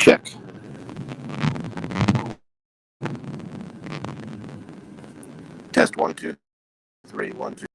Check. Test 1, 2, 3, 1, 2.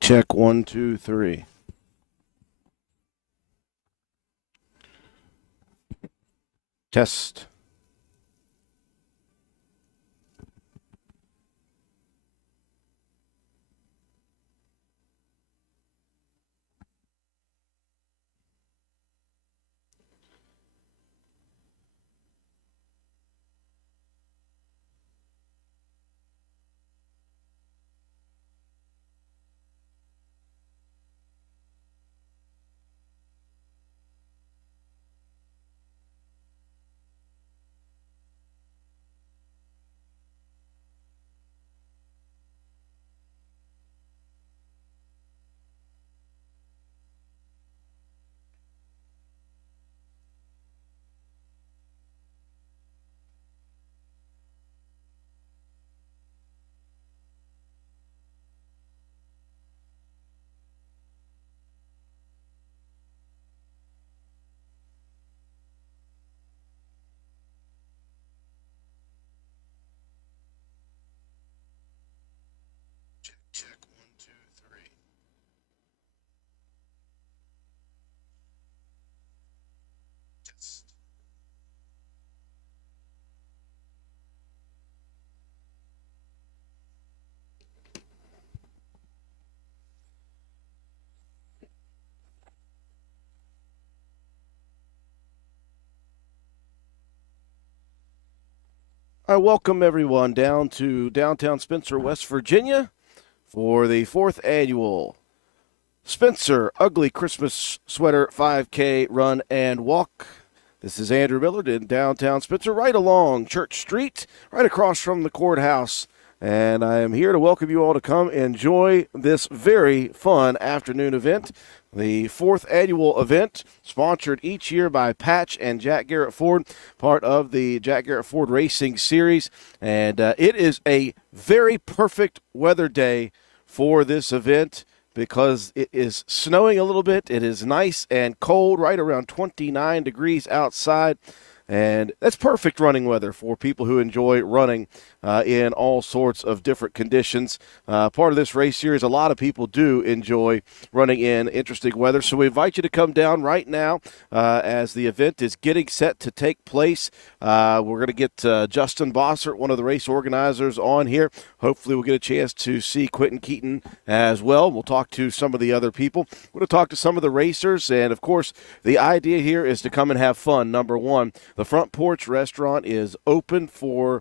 Check 1, 2, 3. Test. Check 1, 2, 3. Test. I welcome everyone down to downtown Spencer, West Virginia for the 4th annual Spencer Ugly Christmas Sweater 5K Run and Walk. This is Andrew Millard in downtown Spencer, right along Church Street, right across from the courthouse. And I am here to welcome you all to come enjoy this very fun afternoon event. The 4th annual event, sponsored each year by Patch and Jack Garrett Ford, part of the Jack Garrett Ford Racing Series. And it is a very perfect weather day for this event because it is snowing a little bit. It is nice and cold, right around 29 degrees outside. And that's perfect running weather for people who enjoy running in all sorts of different conditions. Part of this race series, a lot of people do enjoy running in interesting weather. So we invite you to come down right now as the event is getting set to take place. We're going to get Justin Bossert, one of the race organizers, on here. Hopefully we'll get a chance to see Quentin Keaton as well. We'll talk to some of the other people. We're going to talk to some of the racers. And, of course, the idea here is to come and have fun, number one. The Front Porch Restaurant is open for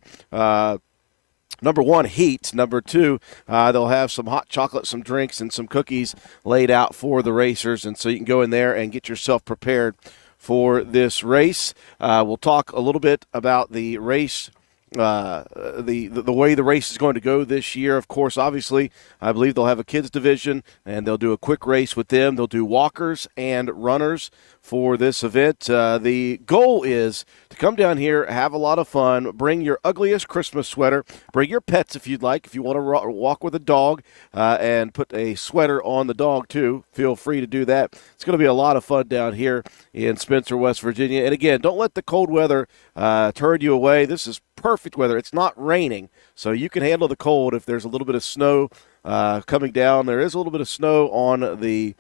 Number one, heat. Number two, they'll have some hot chocolate, some drinks, and some cookies laid out for the racers. And so you can go in there and get yourself prepared for this race. We'll talk a little bit about the race, the way the race is going to go this year. Of course, obviously, I believe they'll have a kids division, and they'll do a quick race with them. They'll do walkers and runners for this event. The goal is to come down here, have a lot of fun, bring your ugliest Christmas sweater, bring your pets if you'd like. If you want to walk with a dog and put a sweater on the dog too, feel free to do that. It's going to be a lot of fun down here in Spencer, West Virginia. And again, don't let the cold weather turn you away. This is perfect weather. It's not raining, so you can handle the cold if there's a little bit of snow coming down. There is a little bit of snow on the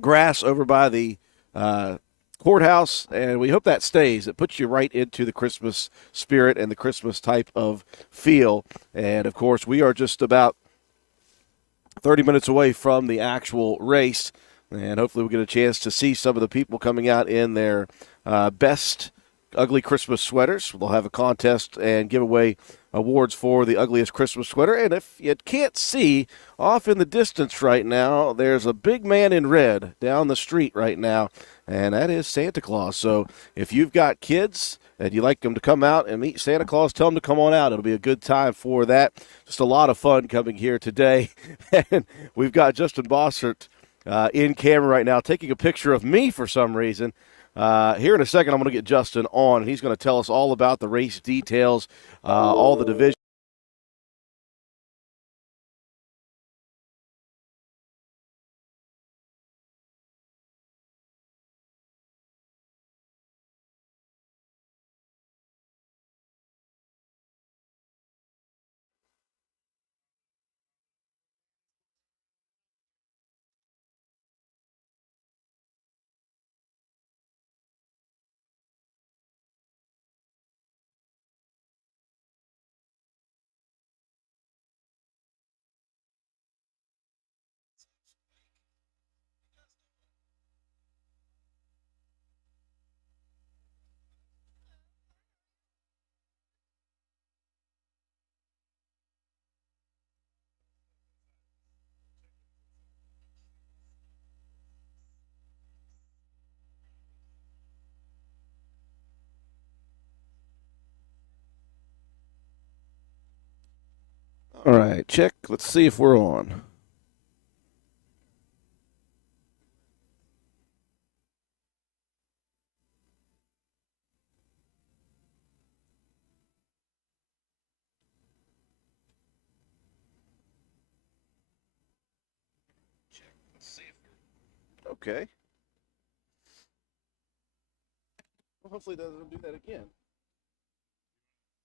grass over by the courthouse, and we hope that stays. It puts you right into the Christmas spirit and the Christmas type of feel. And, of course, we are just about 30 minutes away from the actual race, and hopefully we'll get a chance to see some of the people coming out in their best ugly Christmas sweaters. They'll have a contest and give away awards for the ugliest Christmas sweater. And if you can't see, off in the distance right now, there's a big man in red down the street right now, and that is Santa Claus. So if you've got kids and you like them to come out and meet Santa Claus, tell them to come on out. It'll be a good time for that. Just a lot of fun coming here today. And we've got Justin Bossert in camera right now taking a picture of me for some reason. Here in a second, I'm going to get Justin on, and he's going to tell us all about the race details, all the divisions. All right, check. Let's see if we're on. Okay. Well, hopefully it doesn't do that again.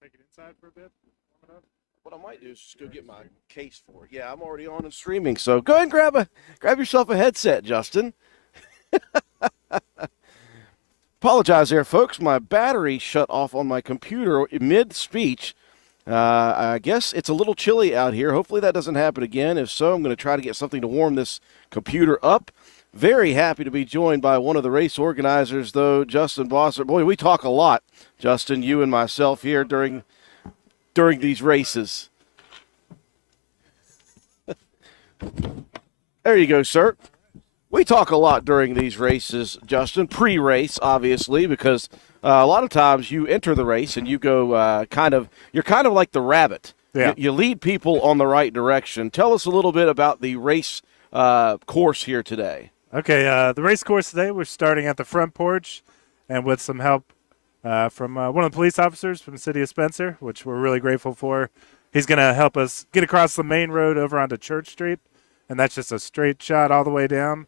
Take it inside for a bit. Warm it up. What I might do is just go get my case for it. Yeah, I'm already on and streaming, so go ahead and grab yourself a headset, Justin. Apologize there, folks. My battery shut off on my computer mid-speech. I guess it's a little chilly out here. Hopefully that doesn't happen again. If so, I'm going to try to get something to warm this computer up. Very happy to be joined by one of the race organizers, though, Justin Bossert. Boy, we talk a lot, Justin, you and myself here during these races. There you go, sir. We talk a lot during these races, Justin, pre-race, obviously, because a lot of times you enter the race and you go you're kind of like the rabbit. Yeah. You lead people on the right direction. Tell us a little bit about the race course here today. Okay, the race course today, we're starting at the front porch, and with some help from one of the police officers from the city of Spencer, which we're really grateful for. He's going to help us get across the main road over onto Church Street, and that's just a straight shot all the way down,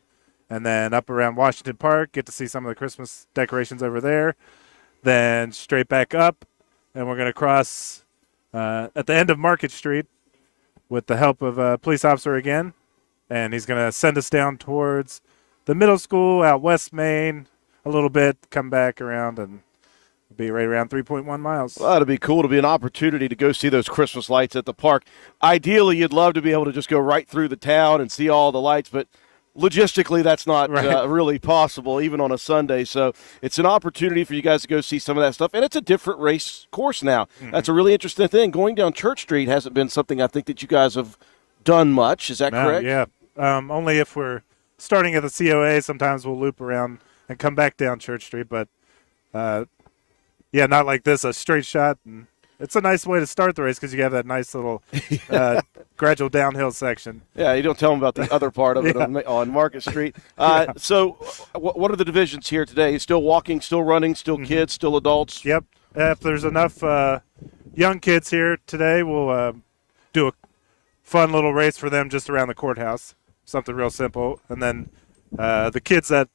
and then up around Washington Park, get to see some of the Christmas decorations over there, then straight back up, and we're going to cross at the end of Market Street with the help of a police officer again, and he's going to send us down towards the middle school out West Main a little bit, come back around, and be right around 3.1 miles. Well, it'd be cool to be an opportunity to go see those Christmas lights at the park. Ideally, you'd love to be able to just go right through the town and see all the lights, but logistically, that's not Right. really possible, even on a Sunday. So it's an opportunity for you guys to go see some of that stuff. And it's a different race course now. Mm-hmm. That's a really interesting thing. Going down Church Street hasn't been something I think that you guys have done much. Is that No, correct? yeah. Only if we're starting at the COA, sometimes we'll loop around and come back down Church Street. But, yeah, not like this, a straight shot. And it's a nice way to start the race because you have that nice little gradual downhill section. Yeah, you don't tell them about the other part of it Yeah. on Market Street. So what are the divisions here today? Still walking, still running, still kids, still adults? Yep. If there's enough young kids here today, we'll do a fun little race for them just around the courthouse, something real simple. And then the kids that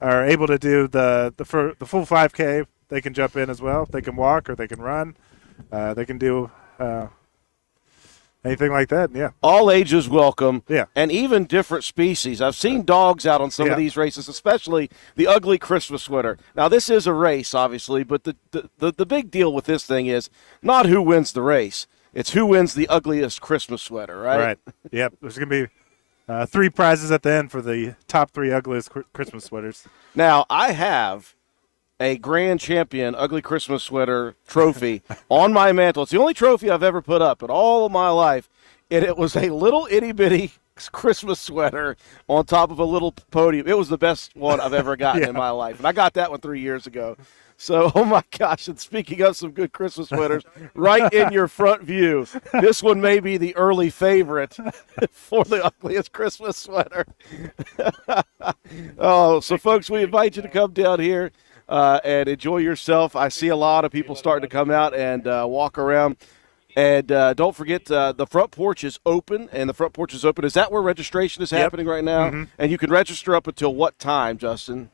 are able to do the full 5K, they can jump in as well. They can walk or they can run. They can do anything like that. Yeah. All ages welcome. Yeah. And even different species. I've seen dogs out on some Yeah. of these races, especially the ugly Christmas sweater. Now, this is a race, obviously, but the big deal with this thing is not who wins the race. It's who wins the ugliest Christmas sweater, right? Right. Yep. There's going to be 3 prizes at the end for the top 3 ugliest Christmas sweaters. Now, I have a grand champion ugly Christmas sweater trophy on my mantle. It's the only trophy I've ever put up in all of my life. And it was a little itty bitty Christmas sweater on top of a little podium. It was the best one I've ever gotten Yeah. in my life. And I got that one 3 years ago. So, oh my gosh, and speaking of some good Christmas sweaters, right in your front view, this one may be the early favorite for the ugliest Christmas sweater. Oh, so folks, we invite you to come down here and enjoy yourself. I see a lot of people starting to come out and walk around. And don't forget, the front porch is open, and the front porch is open. Is that where registration is happening right now? Mm-hmm. And you can register up until what time, Justin?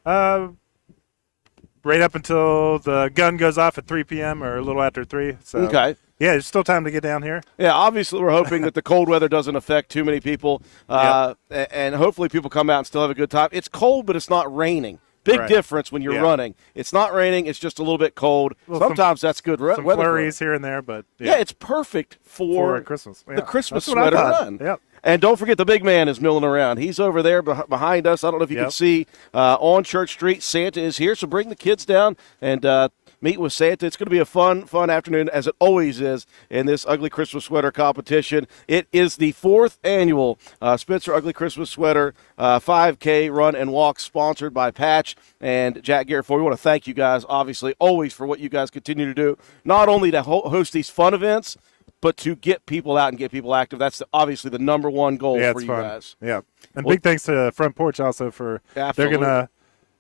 Right up until the gun goes off at 3 p.m. or a little after 3. So, Okay. yeah, there's still time to get down here. Yeah, obviously we're hoping that the cold weather doesn't affect too many people, and hopefully people come out and still have a good time. It's cold, but it's not raining. Big Right. difference when you're Yeah. running. It's not raining. It's just a little bit cold. Well, Sometimes that's good Some weather. flurries here and there, but Yeah, it's perfect for Christmas. the Yeah. Christmas That's what I sweater thought. run. Yep. And don't forget the big man is milling around. He's over there behind us. I don't know if you can Yep. see on Church Street. Santa is here, so bring the kids down and meet with Santa. It's going to be a fun afternoon, as it always is in this ugly Christmas sweater competition. It is the 4th annual Spencer Ugly Christmas Sweater 5K Run and Walk, sponsored by Patch and Jack Garrett. We want to thank you guys, obviously, always for what you guys continue to do, not only to host these fun events, but to get people out and get people active. That's obviously the number one goal Yeah, for it's you fun. guys. Yeah. And Well- big thanks to Front Porch also for Absolutely.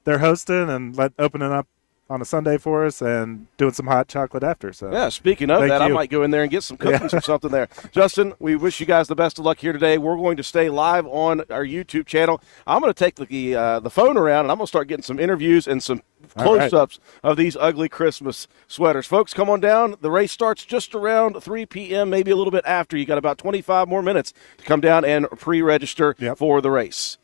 they're hosting and opening up on a Sunday for us and doing some hot chocolate after. So Yeah, speaking of Thank that, I you. might go in there and get some cookies or something there. Justin, we wish you guys the best of luck here today. We're going to stay live on our YouTube channel. I'm going to take the phone around, and I'm going to start getting some interviews and some All right. close-ups of these ugly Christmas sweaters. Folks, come on down. The race starts just around 3 p.m., maybe a little bit after. You got about 25 more minutes to come down and pre-register Yep. for the race.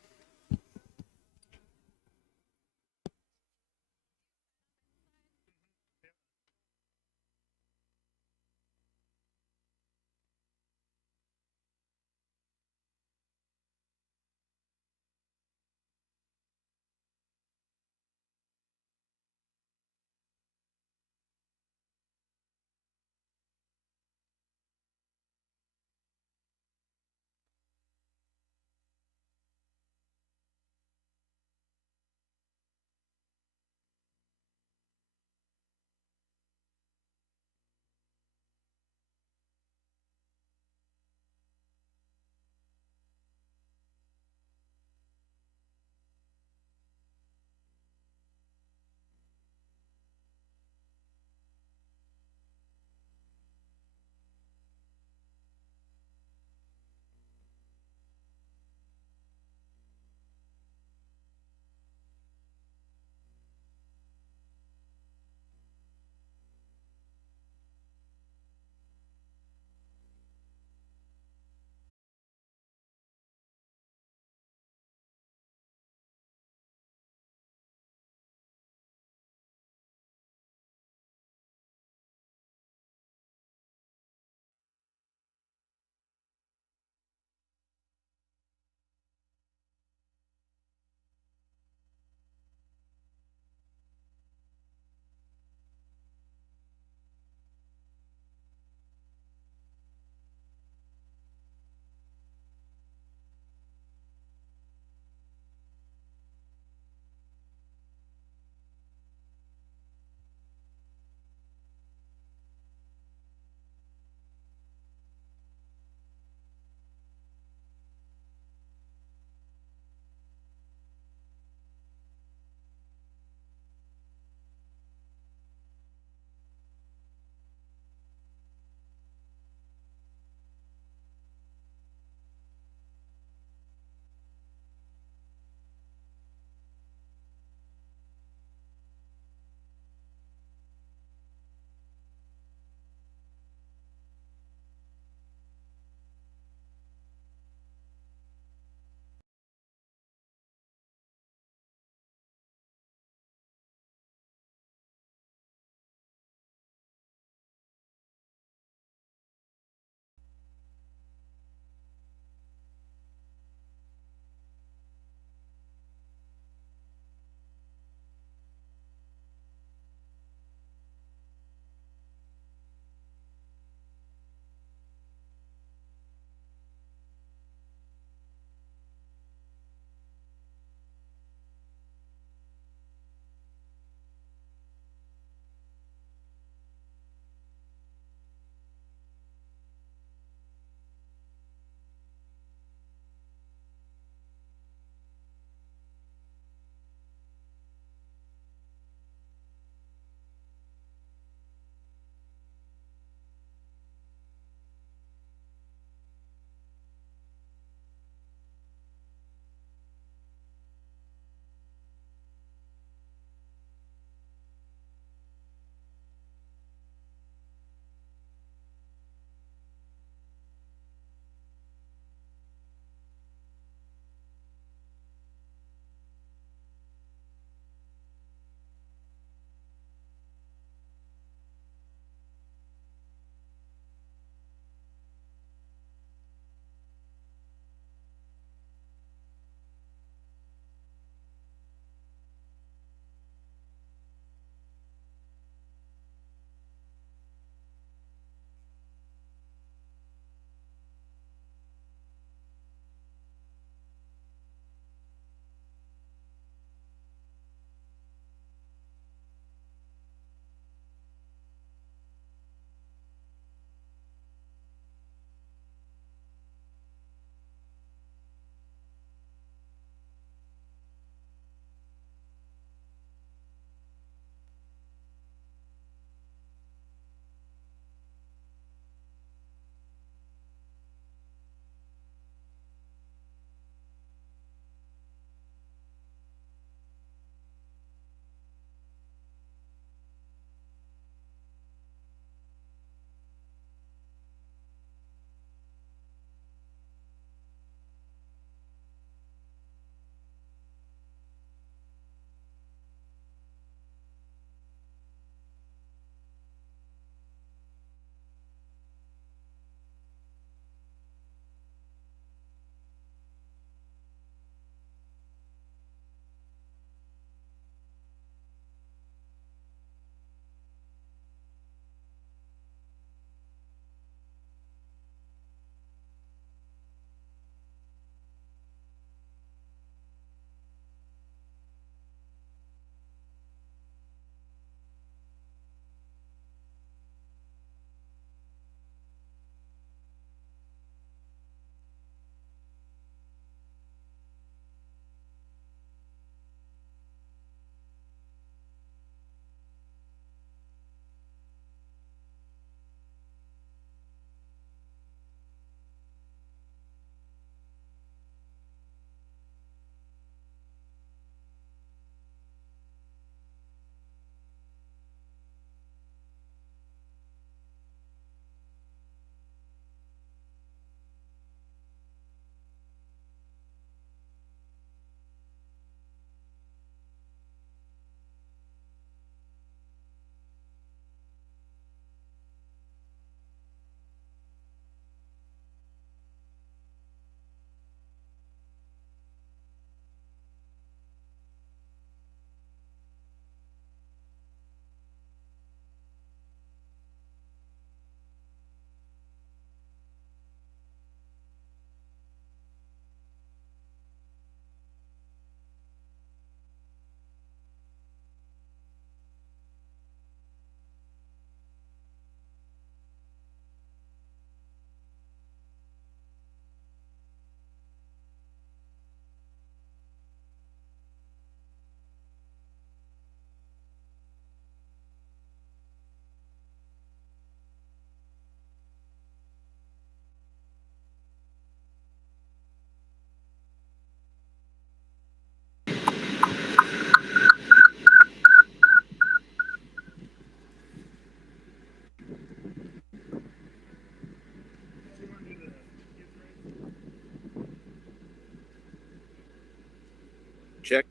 check.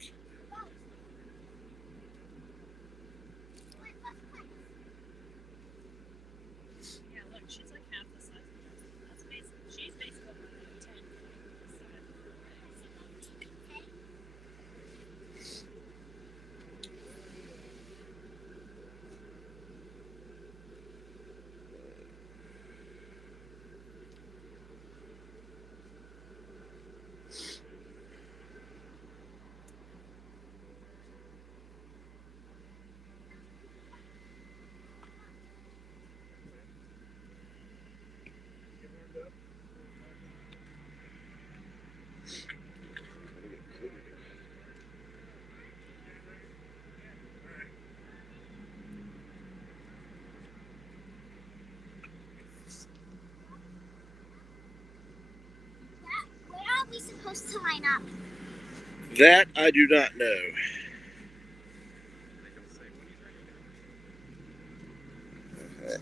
Yeah, look, she's like half the size of us. That's basically, she's basically like 10. Where are we supposed to line up? That I do not know. Heck.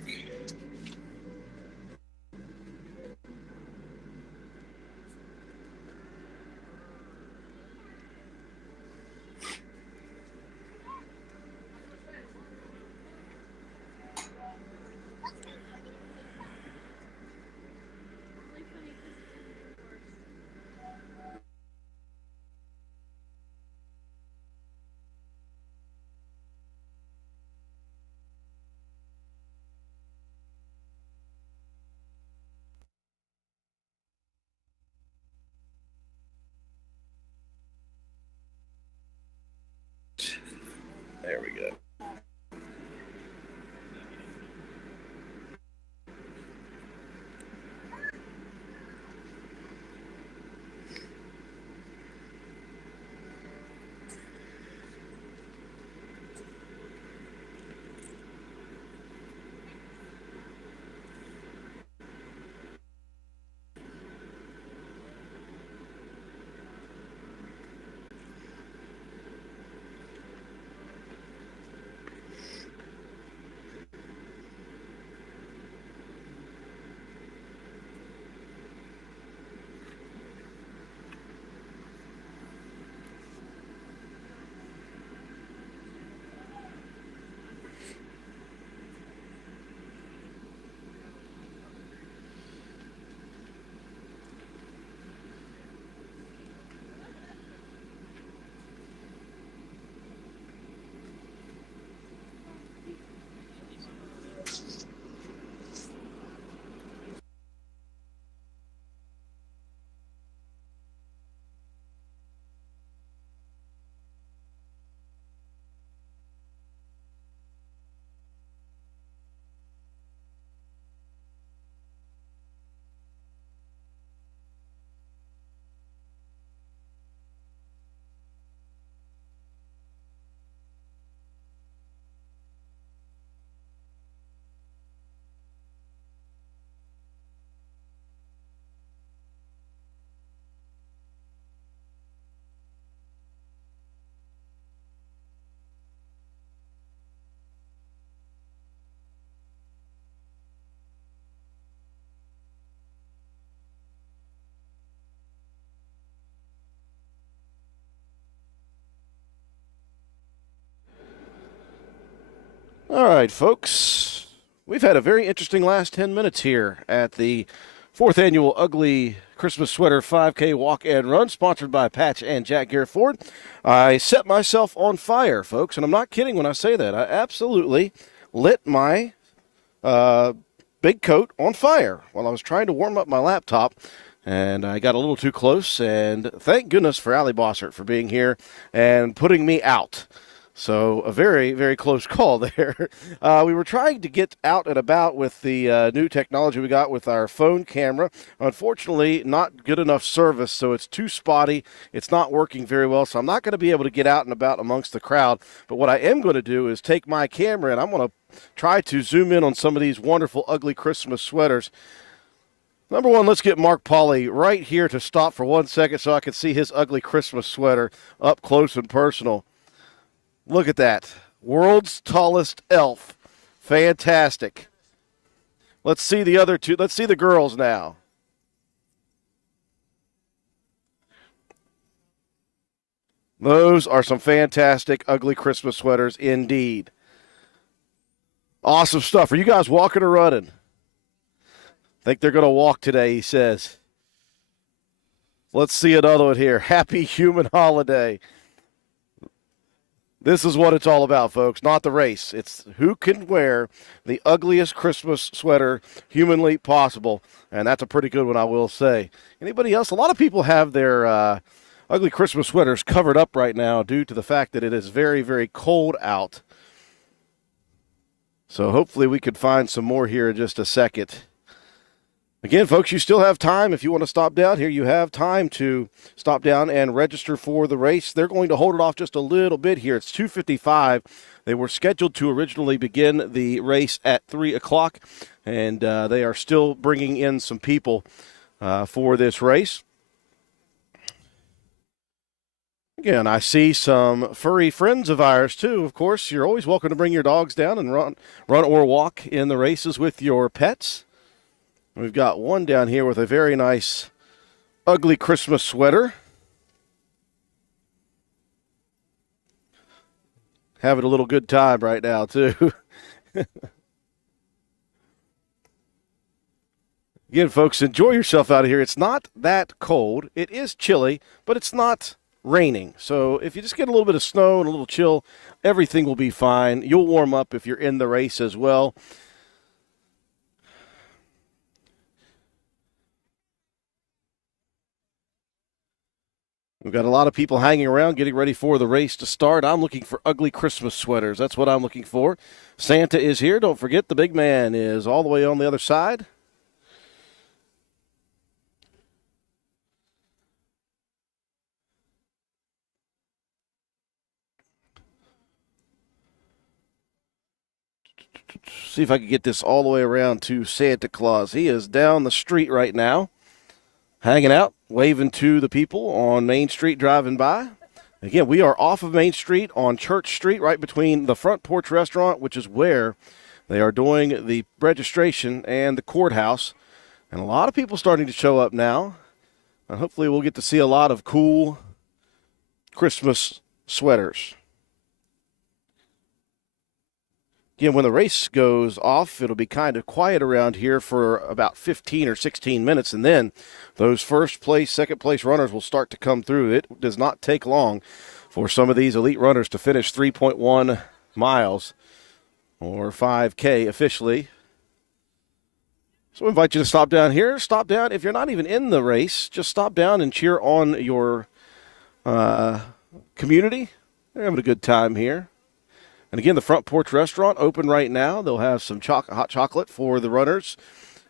There we go. All right, folks. We've had a very interesting last 10 minutes here at the 4th annual Ugly Christmas Sweater 5K Walk and Run, sponsored by Patch and Jack Garrett Ford. I set myself on fire, folks, and I'm not kidding when I say that. I absolutely lit my big coat on fire while I was trying to warm up my laptop, and I got a little too close, and thank goodness for Allie Bossert for being here and putting me out. So a very, very close call there. We were trying to get out and about with the new technology we got with our phone camera. Unfortunately, not good enough service, so it's too spotty. It's not working very well, so I'm not going to be able to get out and about amongst the crowd. But what I am going to do is take my camera, and I'm going to try to zoom in on some of these wonderful, ugly Christmas sweaters. Number one, let's get Mark Pauly right here to stop for 1 second so I can see his ugly Christmas sweater up close and personal. Look at that. World's tallest elf. Fantastic. Let's see the other two. Let's see the girls now. Those are some fantastic, ugly Christmas sweaters indeed. Awesome stuff. Are you guys walking or running? Think they're going to walk today, he says. Let's see another one here. Happy Human Holiday. This is what it's all about, folks, not the race. It's who can wear the ugliest Christmas sweater humanly possible, and that's a pretty good one, I will say. Anybody else? A lot of people have their ugly Christmas sweaters covered up right now due to the fact that it is very, very cold out. So hopefully we could find some more here in just a second. Again, folks, you still have time. If you want to stop down here, you have time to stop down and register for the race. They're going to hold it off just a little bit here. It's 2:55. They were scheduled to originally begin the race at 3 o'clock, and they are still bringing in some people for this race. Again, I see some furry friends of ours, too. Of course, you're always welcome to bring your dogs down and run or walk in the races with your pets. We've got one down here with a very nice, ugly Christmas sweater. Having a little good time right now, too. Again, folks, enjoy yourself out here. It's not that cold. It is chilly, but it's not raining. So if you just get a little bit of snow and a little chill, everything will be fine. You'll warm up if you're in the race as well. We've got a lot of people hanging around getting ready for the race to start. I'm looking for ugly Christmas sweaters. That's what I'm looking for. Santa is here. Don't forget the big man is all the way on the other side. See if I can get this all the way around to Santa Claus. He is down the street right now, hanging out, waving to the people on Main Street driving by. Again, we are off of Main Street on Church Street, right between the Front Porch Restaurant, which is where they are doing the registration, and the courthouse. And a lot of people starting to show up now. And hopefully we'll get to see a lot of cool Christmas sweaters. Again, when the race goes off, it'll be kind of quiet around here for about 15 or 16 minutes, and then those first place, second place runners will start to come through. It does not take long for some of these elite runners to finish 3.1 miles or 5K officially. So I invite you to stop down here. Stop down. If you're not even in the race, just stop down and cheer on your community. They're having a good time here. And again, the Front Porch Restaurant open right now. They'll have some hot chocolate for the runners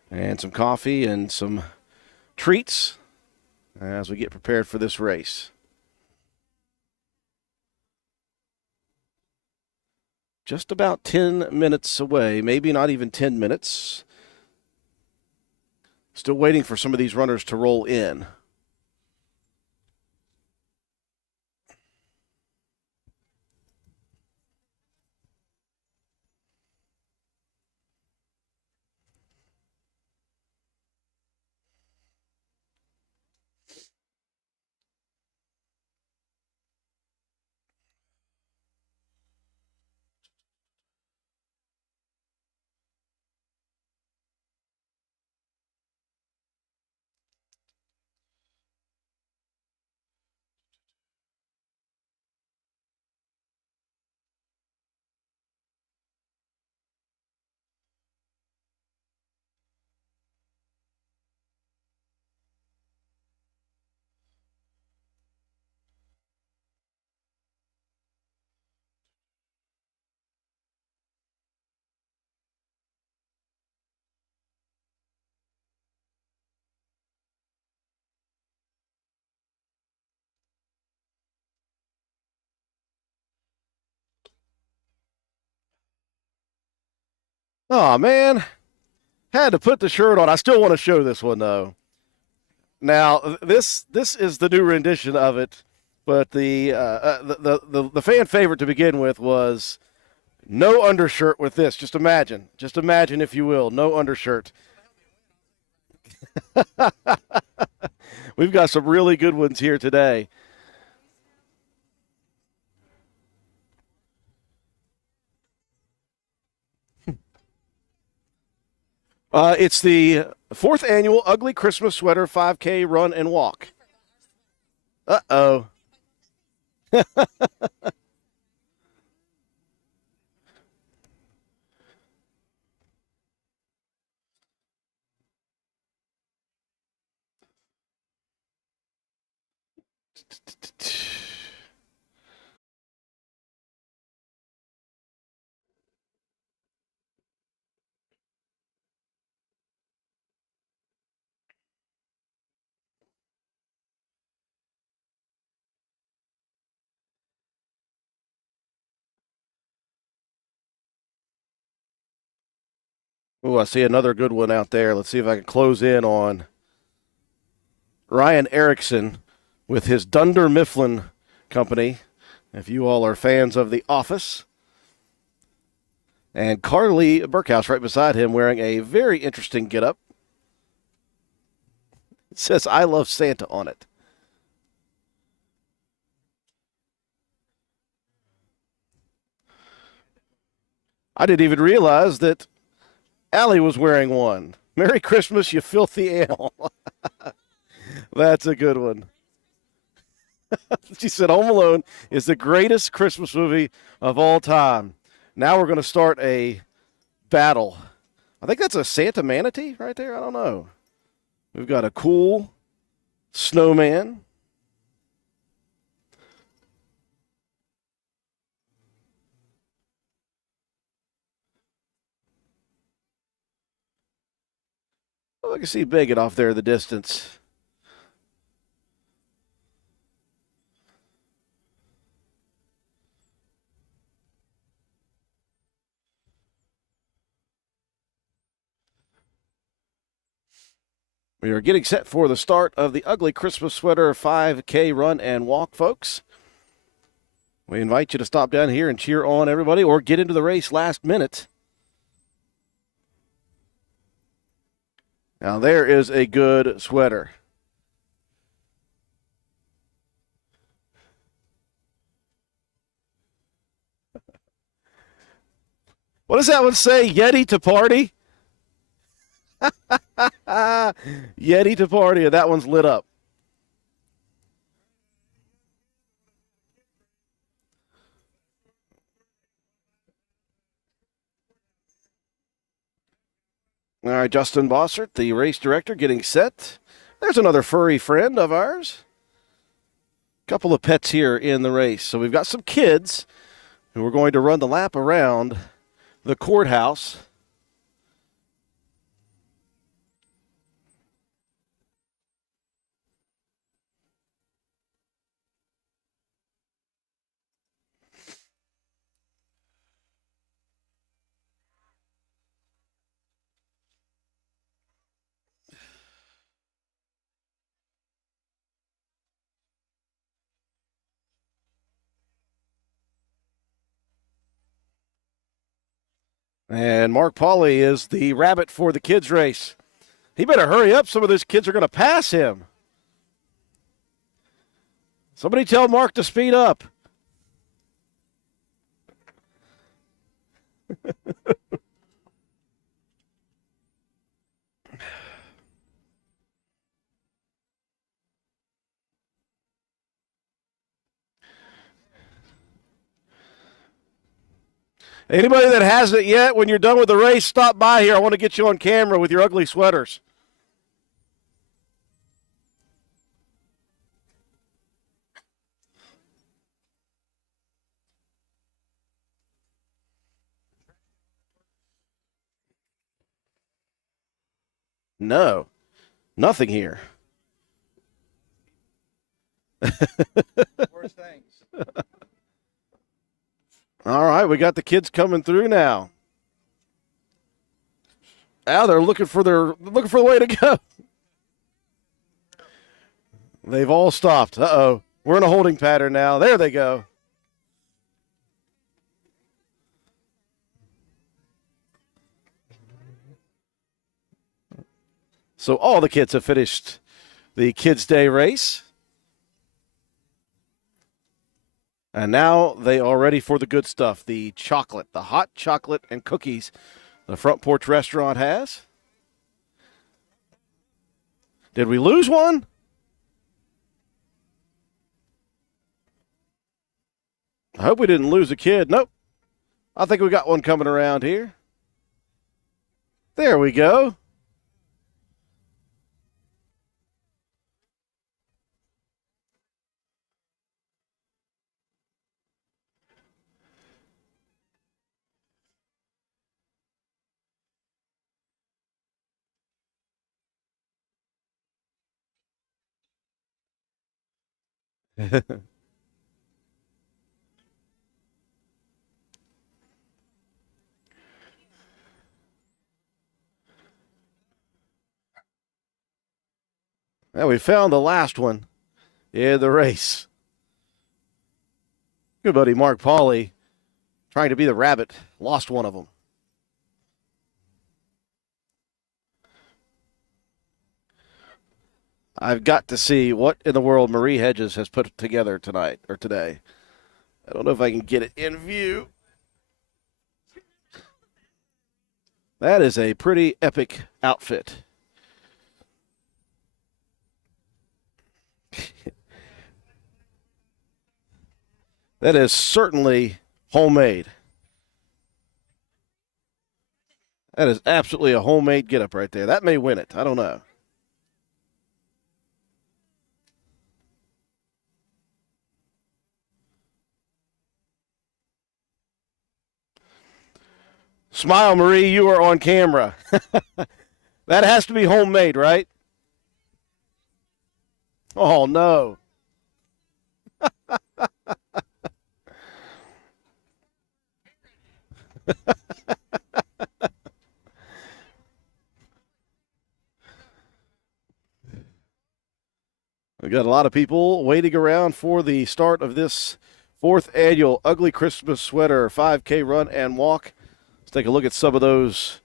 and some coffee and some treats as we get prepared for this race. Just about 10 minutes away, maybe not even 10 minutes. Still waiting for some of these runners to roll in. Oh, man. Had to put the shirt on. I still want to show this one, though. Now, this is the new rendition of it, but the fan favorite to begin with was no undershirt with this. Just imagine, if you will, no undershirt. We've got some really good ones here today. It's the 4th annual Ugly Christmas Sweater 5K Run and Walk. Uh-oh. Oh, I see another good one out there. Let's see if I can close in on Ryan Erickson with his Dunder Mifflin Company, if you all are fans of The Office. And Carly Burkhouse right beside him wearing a very interesting getup. It says, "I love Santa" on it. I didn't even realize that Allie was wearing one. Merry Christmas, you filthy animal. That's a good one. She said Home Alone is the greatest Christmas movie of all time. Now we're going to start a battle. I think that's a Santa manatee right there. I don't know. We've got a cool snowman. Oh, I can see Bigot off there in the distance. We are getting set for the start of the Ugly Christmas Sweater 5K Run and Walk, folks. We invite you to stop down here and cheer on everybody or get into the race last minute. Now, there is a good sweater. What does that one say? Yeti to party? Yeti to party, and that one's lit up. All right, Justin Bossert, the race director, getting set. There's another furry friend of ours. Couple of pets here in the race. So we've got some kids who are going to run the lap around the courthouse. And Mark Pauly is the rabbit for the kids' race. He better hurry up. Some of those kids are going to pass him. Somebody tell Mark to speed up. Anybody that hasn't yet, when you're done with the race, stop by here. I want to get you on camera with your ugly sweaters. No, nothing here. Worst things. All right, we got the kids coming through now. Now they're looking for the way to go. They've all stopped. Uh-oh. We're in a holding pattern now. There they go. So all the kids have finished the Kids' Day race. And now they are ready for the good stuff, the chocolate, the hot chocolate and cookies the Front Porch Restaurant has. Did we lose one? I hope we didn't lose a kid. Nope. I think we got one coming around here. There we go. Now we found the last one in the race. Good buddy Mark Pauley, trying to be the rabbit, lost one of them. I've got to see what in the world Marie Hedges has put together tonight or today. I don't know if I can get it in view. That is a pretty epic outfit. That is certainly homemade. That is absolutely a homemade getup right there. That may win it. I don't know. Smile, Marie, you are on camera. That has to be homemade, right? Oh, no. We've got a lot of people waiting around for the start of this 4th annual Ugly Christmas Sweater 5K run and walk. Let's take a look at some of those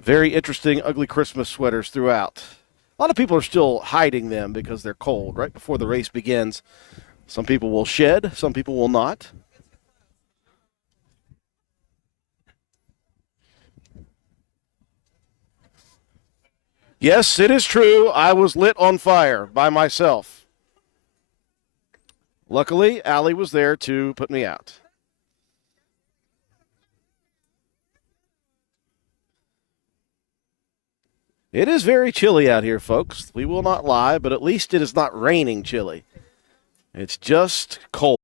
very interesting ugly Christmas sweaters throughout. A lot of people are still hiding them because they're cold right before the race begins. Some people will shed, some people will not. Yes, it is true. I was lit on fire by myself. Luckily, Allie was there to put me out. It is very chilly out here, folks. We will not lie, but at least it is not raining chilly. It's just cold.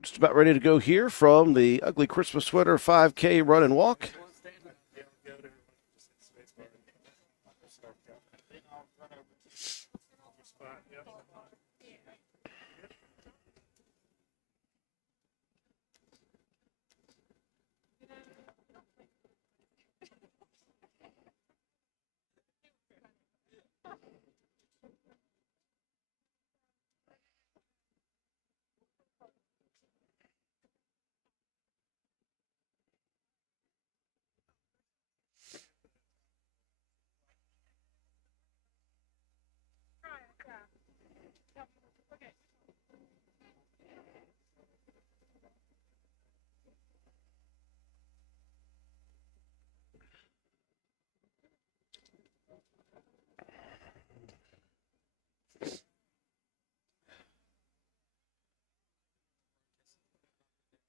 Just about ready to go here from the Ugly Christmas Sweater 5K run and walk.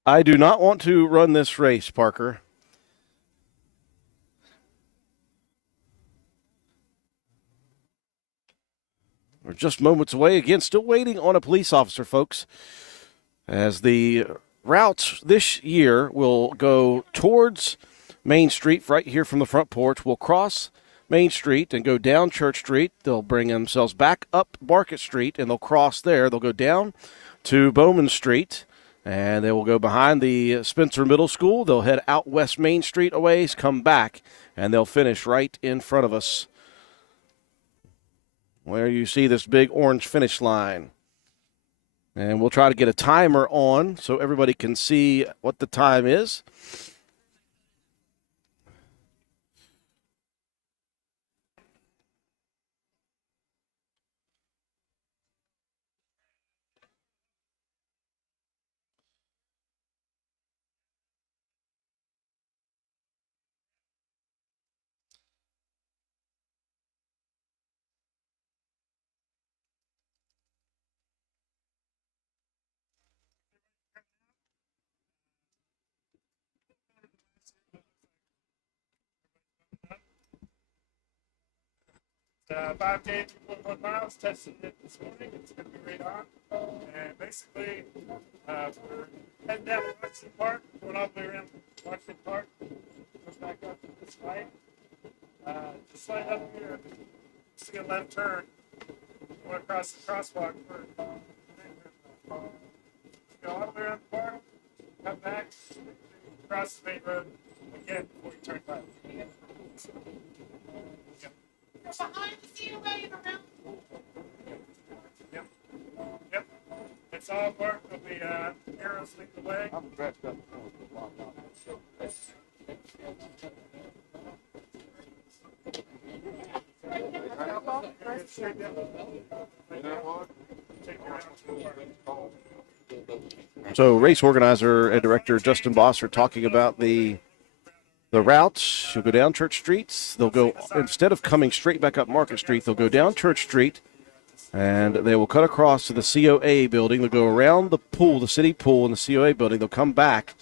I do not want to run this race, Parker. We're just moments away. Again, still waiting on a police officer, folks, as the routes this year will go towards Main Street right here from the front porch. We'll cross Main Street and go down Church Street. They'll bring themselves back up Market Street, and they'll cross there. They'll go down to Bowman Street, and they will go behind the Spencer Middle School. They'll head out West Main Street a ways, come back, and they'll finish right in front of us where you see this big orange finish line. And we'll try to get a timer on so everybody can see what the time is. Five K, 3.1 miles, tested it this morning. It's going to be right on. And basically, we're heading down to Washington Park, going all the way around Washington Park, come back up to this light. Just right up here, see a left turn, going across the crosswalk for go all the way around the park, come back, cross the main road again before you turn left. Behind the COA and around. Yep. Yep. It's all marked. There'll be arrows leading the way. I'm dressed up. So race organizer and director Justin Boss are talking about the routes. You'll go down Church Street. They'll go, instead of coming straight back up Market Street, they'll go down Church Street, and they will cut across to the COA building. They'll go around the pool, the city pool, and the COA building. They'll come back.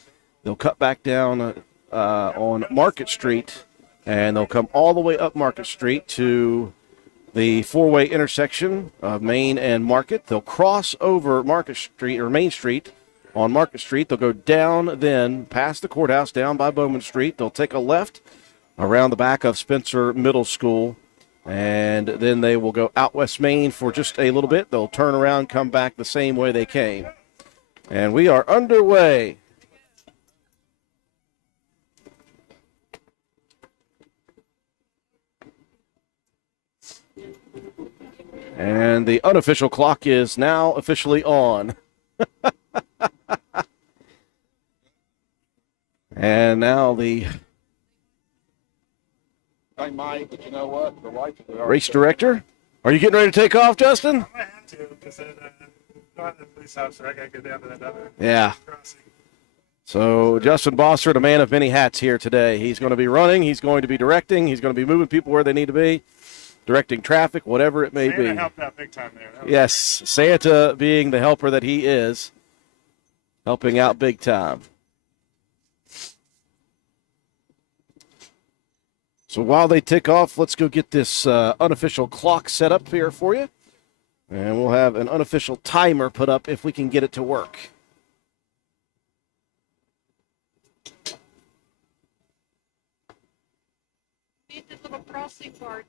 They'll cut back down on Market Street, and they'll come all the way up Market Street to the four-way intersection of Main and Market. They'll cross over Market Street, or Main Street, on Market Street. They'll go down, then past the courthouse, down by Bowman Street. They'll take a left around the back of Spencer Middle School, and then they will go out West Main for just a little bit. They'll turn around, come back the same way they came. And we are underway. And the unofficial clock is now officially on. And now the I might, but you know what? The wife of the race director. Are you getting ready to take off, Justin? I have to because I'm not the police officer. I got to go down to that other Yeah. crossing. So Justin Bossert, a man of many hats here today. He's going to be running. He's going to be directing. He's going to be moving people where they need to be, directing traffic, whatever it may Santa be. helped out big time there. That was Yes, Santa being the helper that he is, helping out big time. So while they take off, let's go get this unofficial clock set up here for you. And we'll have an unofficial timer put up if we can get it to work. Need the little crossing guard.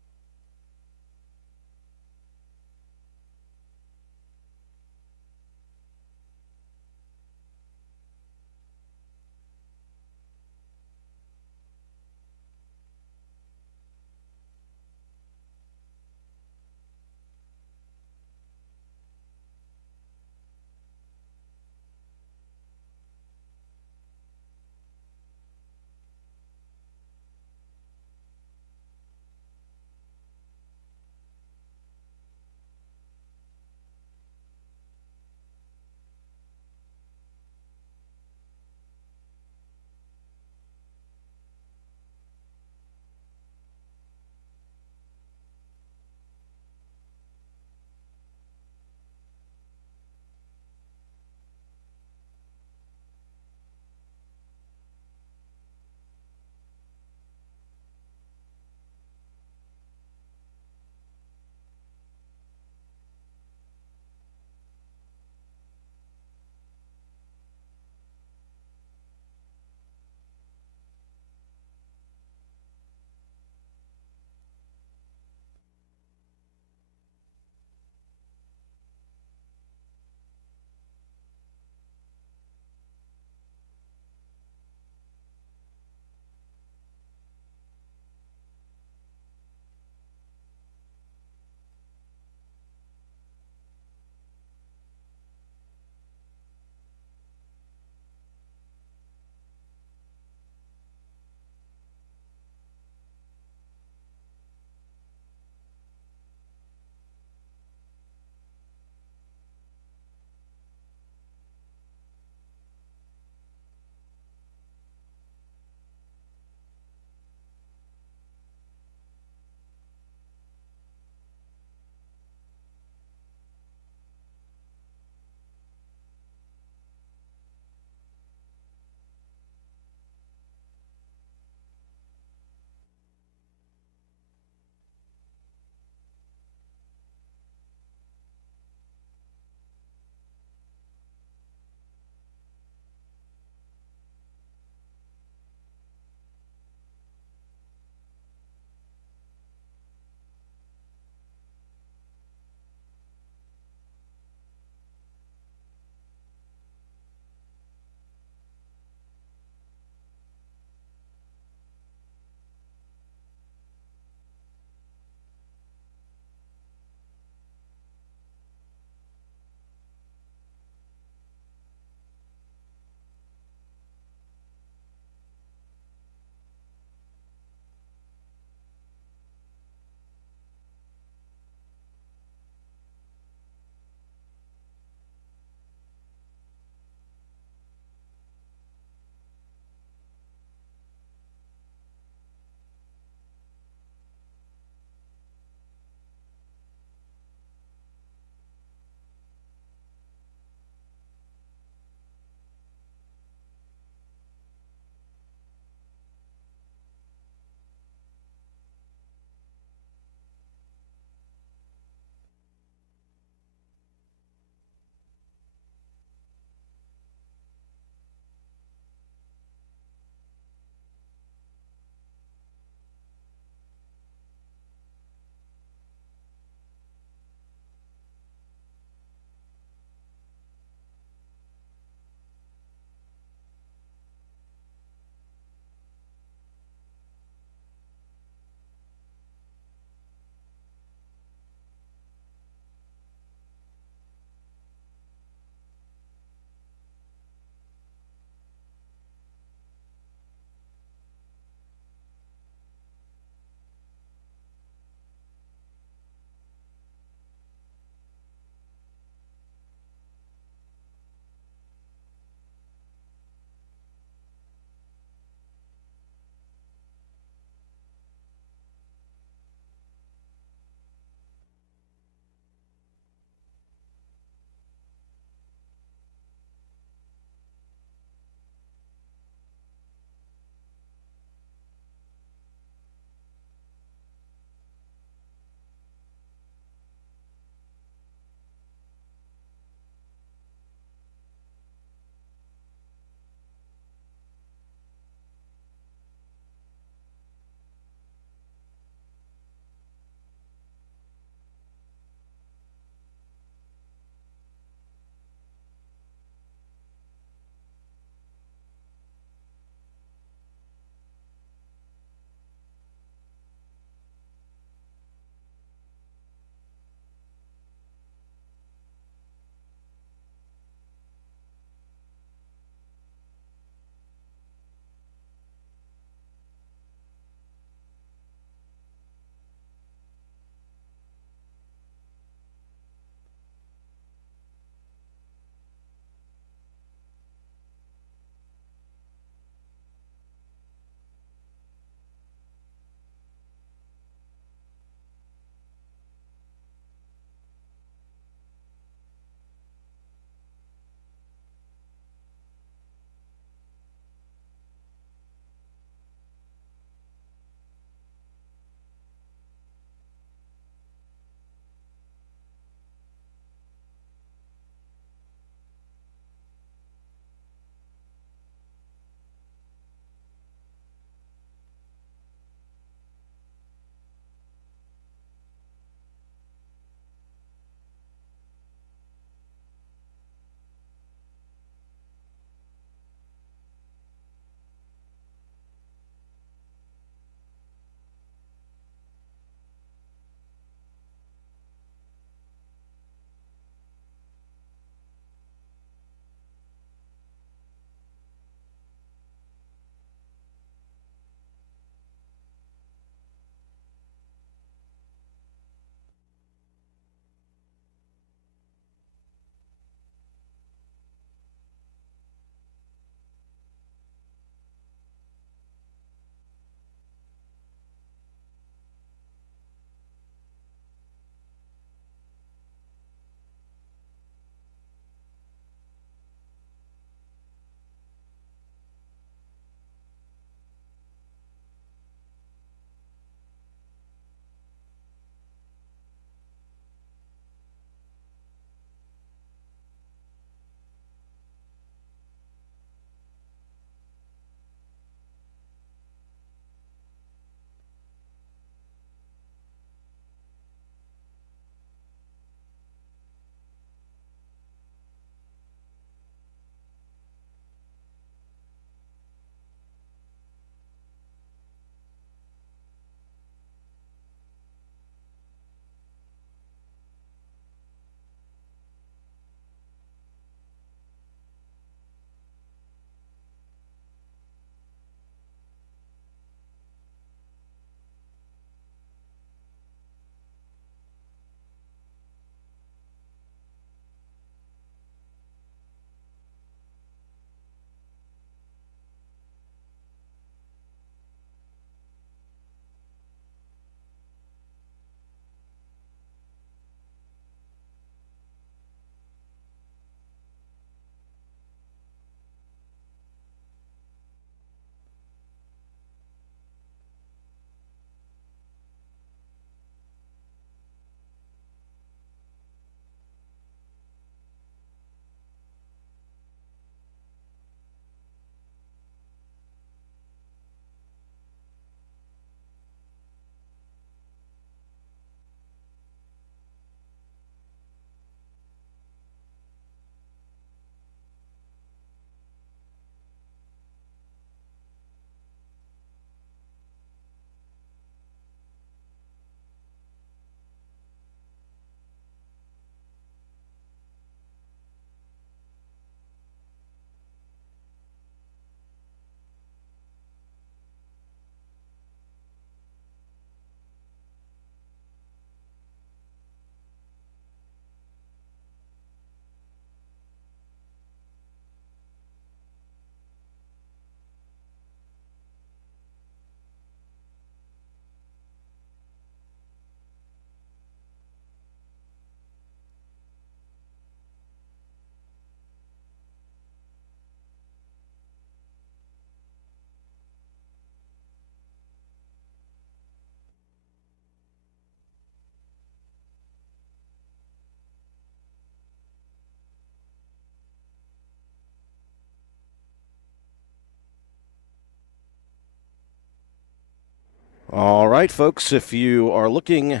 All right, folks, if you are looking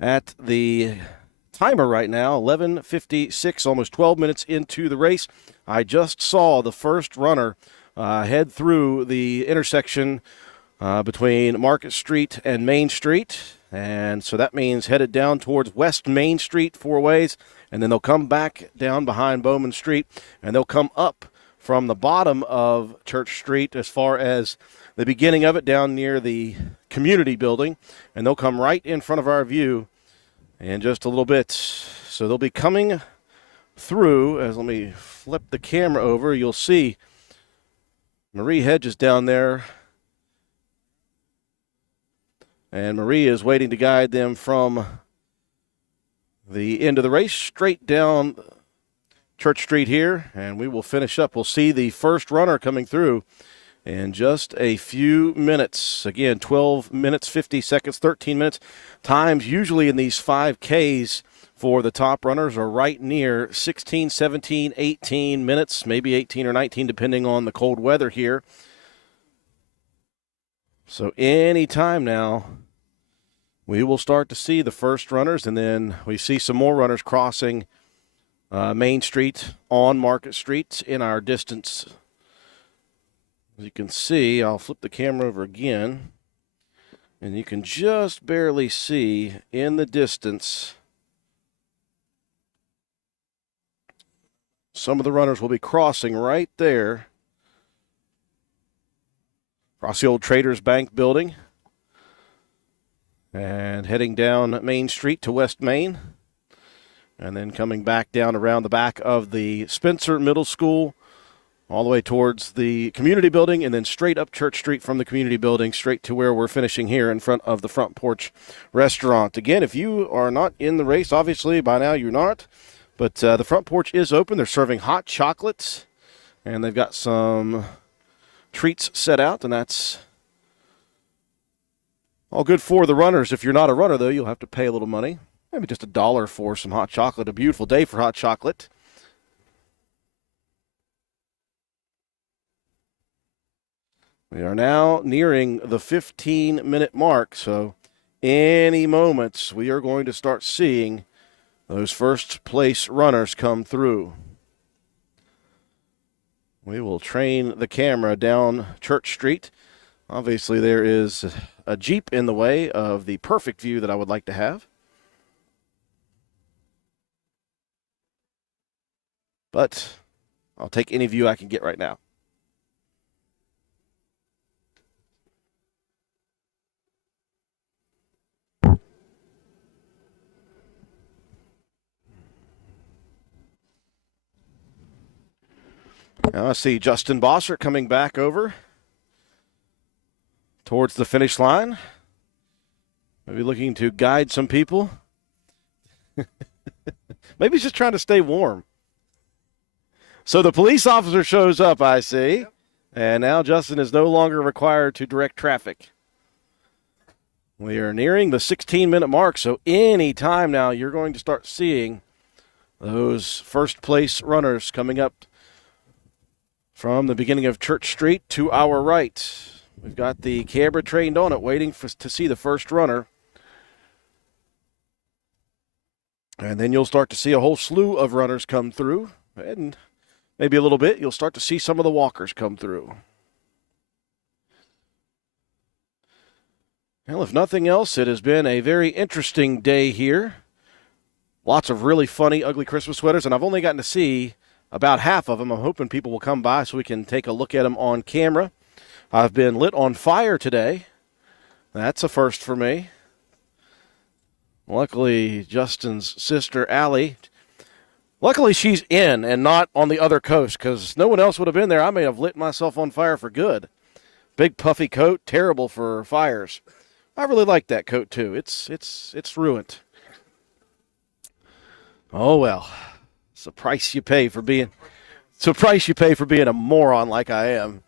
at the timer right now, 11:56, almost 12 minutes into the race. I just saw the first runner head through the intersection between Market Street and Main Street. And so that means headed down towards West Main Street 4 ways, and then they'll come back down behind Bowman Street, and they'll come up from the bottom of Church Street as far as the beginning of it down near the community building, and they'll come right in front of our view in just a little bit. So they'll be coming through. As let me flip the camera over, you'll see Marie Hedges down there, and Marie is waiting to guide them from the end of the race straight down Church Street here, and we will finish up. We'll see the first runner coming through in just a few minutes. Again, 12 minutes, 50 seconds, 13 minutes. Times usually in these 5Ks for the top runners are right near 16, 17, 18 minutes, maybe 18 or 19 depending on the cold weather here. So any time now, we will start to see the first runners, and then we see some more runners crossing Main Street on Market Street in our distance. As you can see, I'll flip the camera over again, and you can just barely see in the distance some of the runners will be crossing right there across the old Traders Bank building and heading down Main Street to West Main, and then coming back down around the back of the Spencer Middle School all the way towards the community building, and then straight up Church Street from the community building straight to where we're finishing here in front of the Front Porch Restaurant. Again, if you are not in the race, obviously by now you're not, but the Front Porch is open. They're serving hot chocolates, and they've got some treats set out, and that's all good for the runners. If you're not a runner, though, you'll have to pay a little money, maybe just $1 for some hot chocolate. A beautiful day for hot chocolate. We are now nearing the 15-minute mark, so any moments we are going to start seeing those first place runners come through. We will train the camera down Church Street. Obviously, there is a Jeep in the way of the perfect view that I would like to have. But I'll take any view I can get right now. Now I see Justin Bossert coming back over towards the finish line. Maybe looking to guide some people. Maybe he's just trying to stay warm. So the police officer shows up, I see. And now Justin is no longer required to direct traffic. We are nearing the 16-minute mark, so any time now you're going to start seeing those first place runners coming up from the beginning of Church Street to our right. We've got the camera trained on it, waiting to see the first runner. And then you'll start to see a whole slew of runners come through. And maybe a little bit, you'll start to see some of the walkers come through. Well, if nothing else, it has been a very interesting day here. Lots of really funny, ugly Christmas sweaters, and I've only gotten to see about half of them. I'm hoping people will come by so we can take a look at them on camera. I've been lit on fire today. That's a first for me. Luckily, Justin's sister, Allie, luckily she's in and not on the other coast, because no one else would have been there. I may have lit myself on fire for good. Big puffy coat, terrible for fires. I really like that coat too. It's ruined. Oh well. It's the price you pay for being a moron like I am.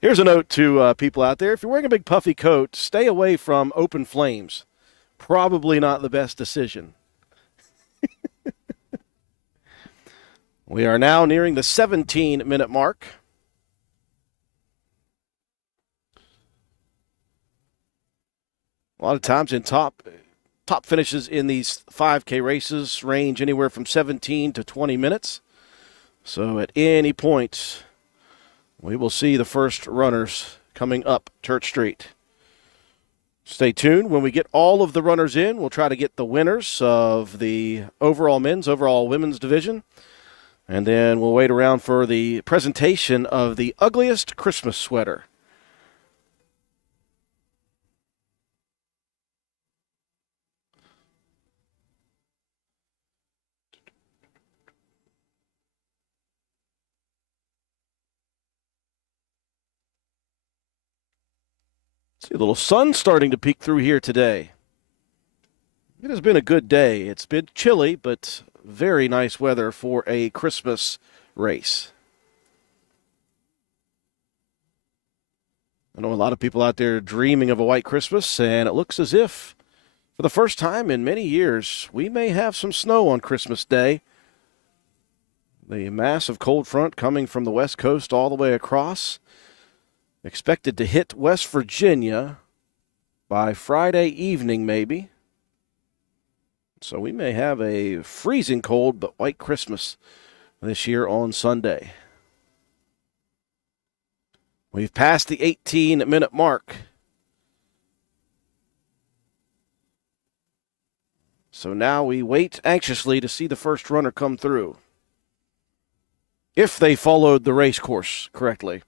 Here's a note to people out there. If you're wearing a big puffy coat, stay away from open flames. Probably not the best decision. We are now nearing the 17-minute mark. A lot of times in top finishes in these 5K races range anywhere from 17 to 20 minutes. So at any point, we will see the first runners coming up Church Street. Stay tuned. When we get all of the runners in, we'll try to get the winners of the overall men's, overall women's division. And then we'll wait around for the presentation of the ugliest Christmas sweater. See a little sun starting to peek through here today. It has been a good day. It's been chilly, but very nice weather for a Christmas race. I know a lot of people out there dreaming of a white Christmas, and it looks as if, for the first time in many years, we may have some snow on Christmas Day. The massive cold front coming from the west coast all the way across, expected to hit West Virginia by Friday evening, maybe. So we may have a freezing cold but white Christmas this year on Sunday. We've passed the 18-minute mark. So now we wait anxiously to see the first runner come through. If they followed the race course correctly.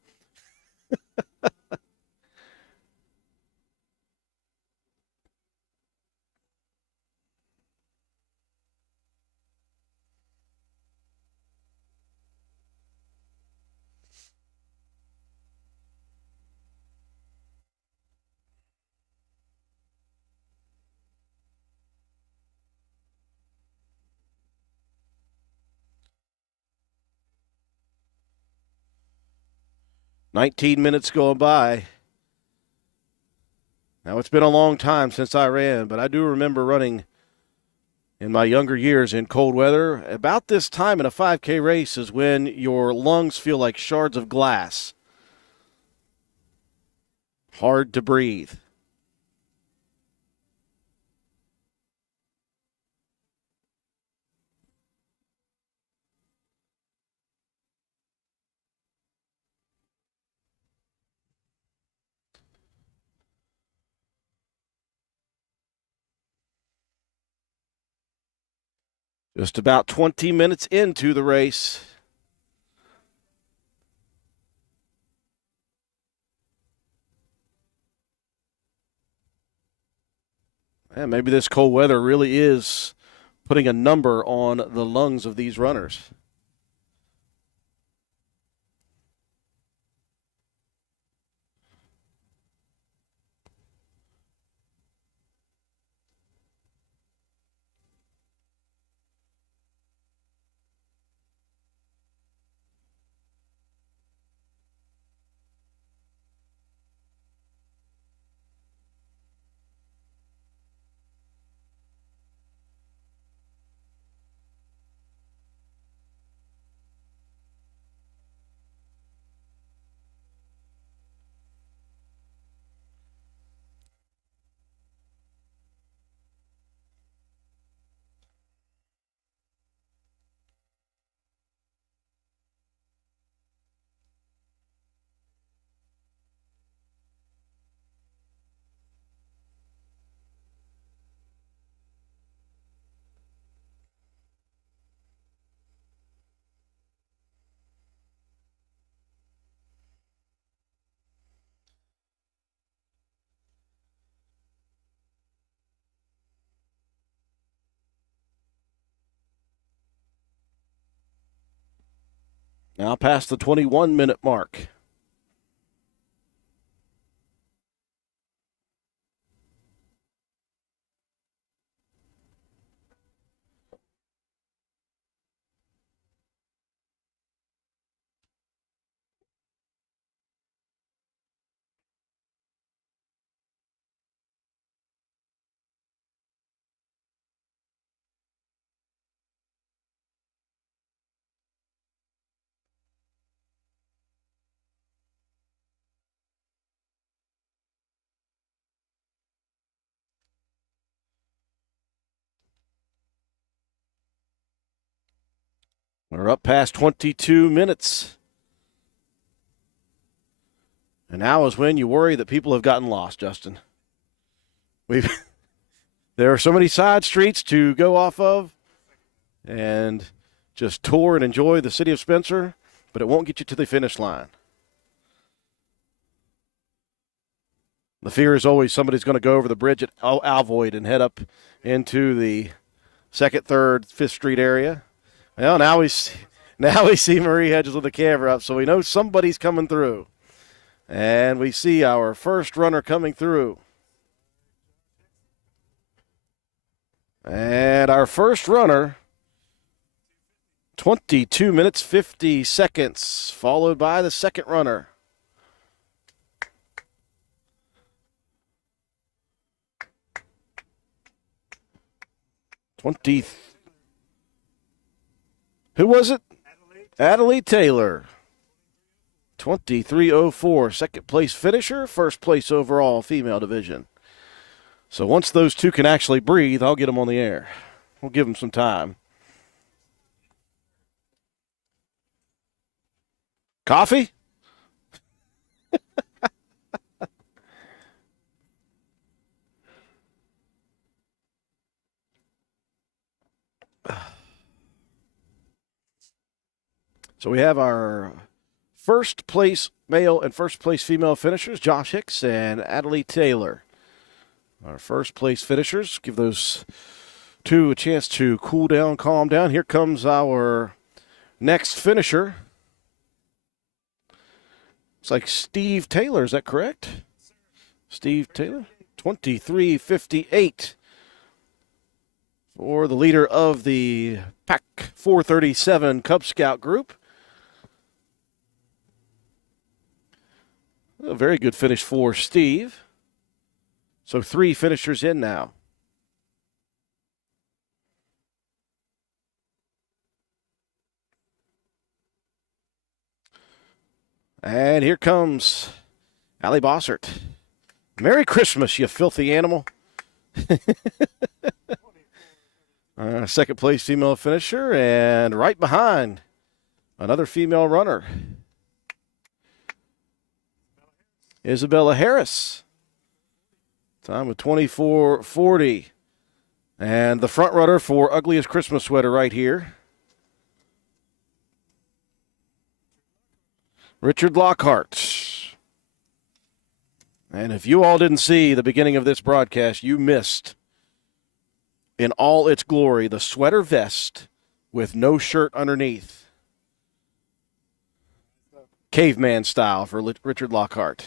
19 minutes going by. Now, it's been a long time since I ran, but I do remember running in my younger years in cold weather. About this time in a 5K race is when your lungs feel like shards of glass. Hard to breathe. Just about 20 minutes into the race. And maybe this cold weather really is putting a number on the lungs of these runners. Now past the 21-minute mark. We're up past 22 minutes. And now is when you worry that people have gotten lost, Justin. There are so many side streets to go off of and just tour and enjoy the city of Spencer, but it won't get you to the finish line. The fear is always somebody's going to go over the bridge at Alvoyd and head up into the 2nd, 3rd, 5th Street area. Well, now we see Marie Hedges with the camera up, so we know somebody's coming through. And we see our first runner coming through. And our first runner, 22 minutes, 50 seconds, followed by the second runner. Who was it? Adelaide Taylor. 23:04, second place finisher, first place overall female division. So once those two can actually breathe, I'll get them on the air. We'll give them some time. Coffee? So we have our first place male and first place female finishers, Josh Hicks and Adelaide Taylor. Our first place finishers, give those two a chance to cool down, calm down. Here comes our next finisher. It's like Steve Taylor, is that correct? Steve Taylor, 23:58 for the leader of the Pack 437 Cub Scout group. A very good finish for Steve. So 3 finishers in now. And here comes Allie Bossert. Merry Christmas, you filthy animal. Second place female finisher, and right behind, another female runner. Isabella Harris. Time of 24:40. And the front runner for Ugliest Christmas Sweater right here. Richard Lockhart. And if you all didn't see the beginning of this broadcast, you missed, in all its glory, the sweater vest with no shirt underneath. Caveman style for Richard Lockhart.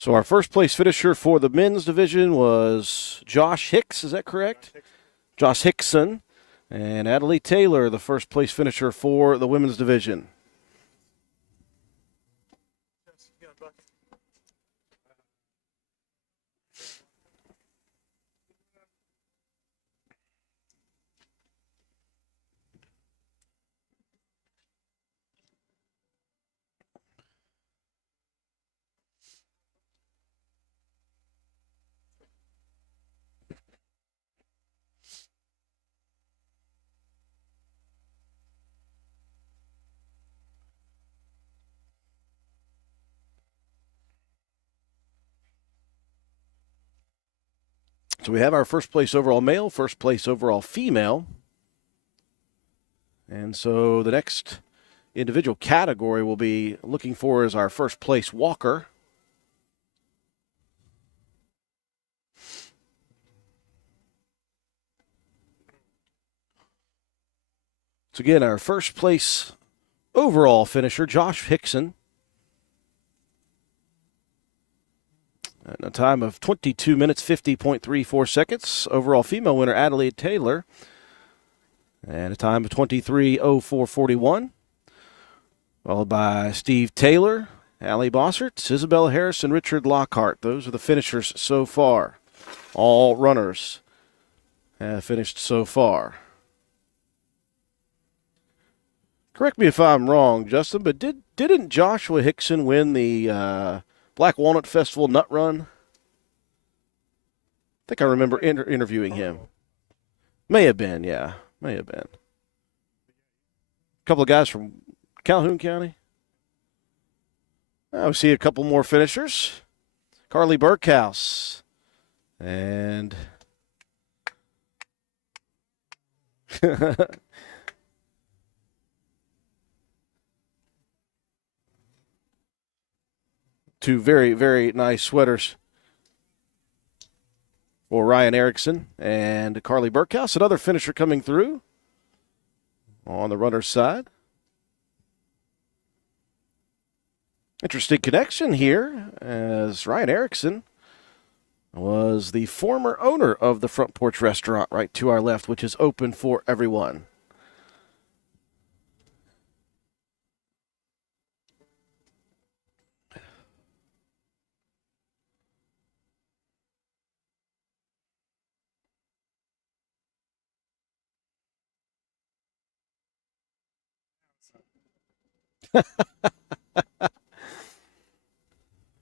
So our first place finisher for the men's division was Josh Hicks, is that correct? Josh Hickson. And Adelaide Taylor, the first place finisher for the women's division. So we have our first place overall male, first place overall female. And so the next individual category we'll be looking for is our first place walker. So again, our first place overall finisher, Josh Hickson. At a time of 22 minutes, 50.34 seconds. Overall female winner, Adelaide Taylor. And a time of 23:04:41. Followed by Steve Taylor, Allie Bossert, Isabella Harris, and Richard Lockhart. Those are the finishers so far. All runners have finished so far. Correct me if I'm wrong, Justin, but didn't Joshua Hickson win the Black Walnut Festival Nut Run? I think I remember interviewing him. May have been, yeah. May have been. A couple of guys from Calhoun County. I see a couple more finishers. Carly Burkhouse. And two very, very nice sweaters for Ryan Erickson and Carly Burkhouse. Another finisher coming through on the runner's side. Interesting connection here, as Ryan Erickson was the former owner of the Front Porch Restaurant right to our left, which is open for everyone.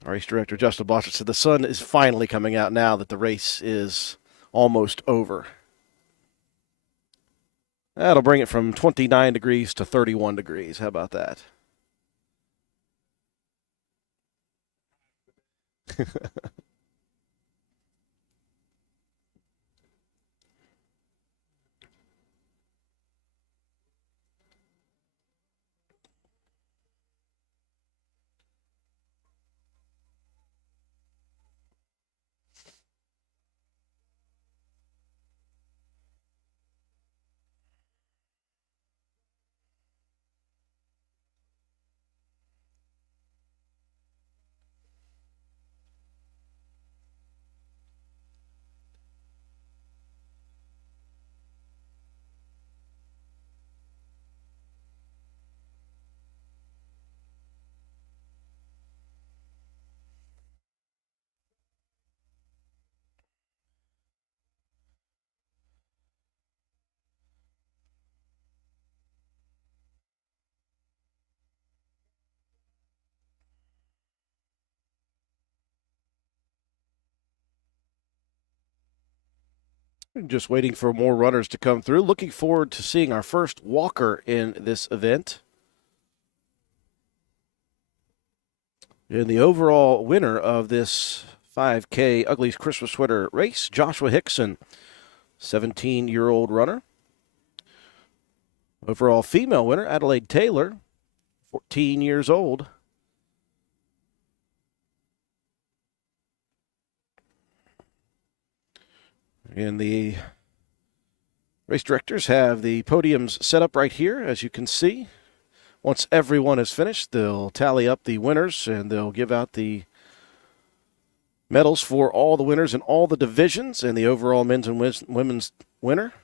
Our race director, Justin Bostic, said the sun is finally coming out now that the race is almost over. That'll bring it from 29 degrees to 31 degrees. How about that? Just waiting for more runners to come through. Looking forward to seeing our first walker in this event. And the overall winner of this 5K Uglies Christmas Sweater race, Joshua Hickson, 17-year-old runner. Overall female winner, Adelaide Taylor, 14 years old. And the race directors have the podiums set up right here, as you can see. Once everyone is finished, they'll tally up the winners and they'll give out the medals for all the winners in all the divisions and the overall men's and women's winner.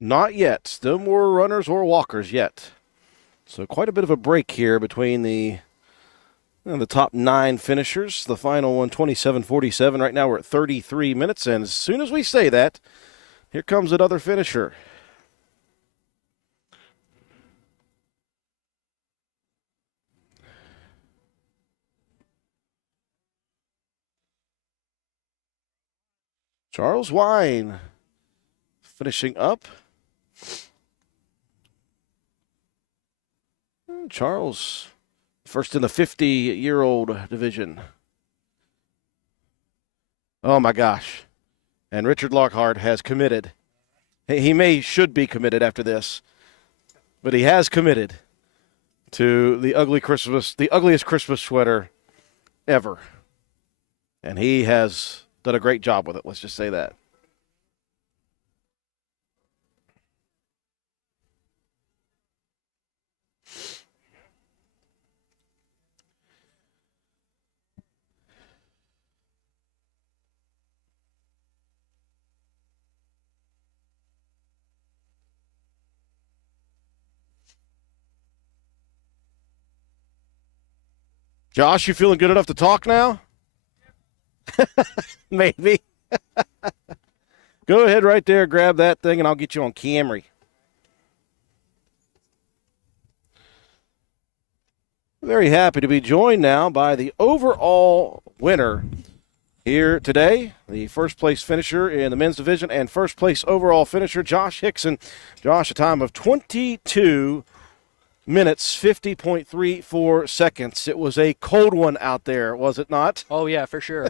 Not yet. Still more runners or walkers yet. So quite a bit of a break here between the top 9 finishers. The final one, 27:47. Right now we're at 33 minutes, and as soon as we say that, here comes another finisher. Charles Wine finishing up. Charles, first in the 50-year-old division. Oh, my gosh. And Richard Lockhart has committed. He should be committed after this, but he has committed to the ugliest Christmas sweater ever. And he has done a great job with it, let's just say that. Josh, you feeling good enough to talk now? Maybe. Go ahead right there, grab that thing, and I'll get you on Camry. Very happy to be joined now by the overall winner here today, the first place finisher in the men's division and first place overall finisher, Josh Hickson. Josh, a time of 22 minutes, 50.34 seconds. It was a cold one out there, was it not? Oh, yeah, for sure.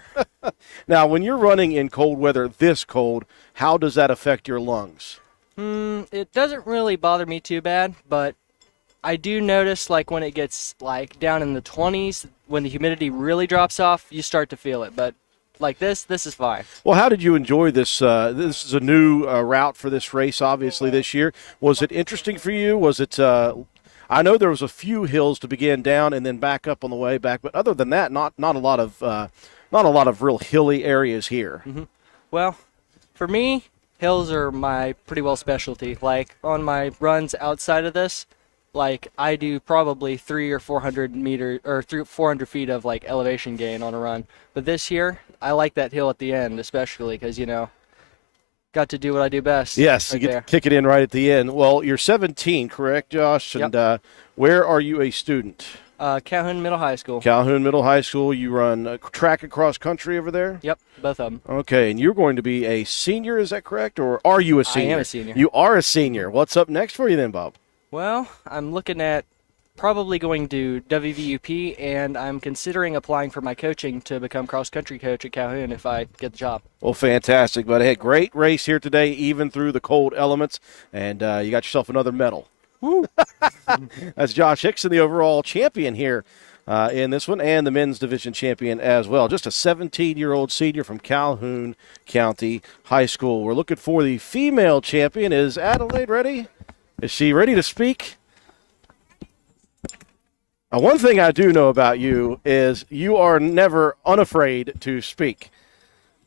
Now, when you're running in cold weather this cold, how does that affect your lungs? It doesn't really bother me too bad, but I do notice, like, when it gets, like, down in the 20s, when the humidity really drops off, you start to feel it. But like this is fine. Well, how did you enjoy this? This is a new route for this race, obviously, this year. Was it interesting for you? Was it I know there was a few hills to begin down and then back up on the way back, but other than that, not a lot of real hilly areas here. Mm-hmm. Well, for me, hills are my pretty well specialty. Like on my runs outside of this, like I do probably 300 or 400 meters or 400 feet of like elevation gain on a run. But this year, I like that hill at the end, especially because got to do what I do best. Yes, right you get there. to kick it in right at the end. Well, you're 17, correct, Josh? Yep. And where are you a student? Calhoun Middle High School. Calhoun Middle High School. You run track and cross country over there? Yep, both of them. Okay, and you're going to be a senior, is that correct? Or are you a senior? I am a senior. You are a senior. What's up next for you then, Bob? Well, I'm looking at probably going to WVUP, and I'm considering applying for my coaching to become cross-country coach at Calhoun if I get the job. Well, fantastic. But hey, great race here today, even through the cold elements, and you got yourself another medal. Woo! That's Josh Hickson, the overall champion here in this one, and the men's division champion as well. Just a 17-year-old senior from Calhoun County High School. We're looking for the female champion. Is Adelaide ready? Is she ready to speak? One thing I do know about you is you are never unafraid to speak.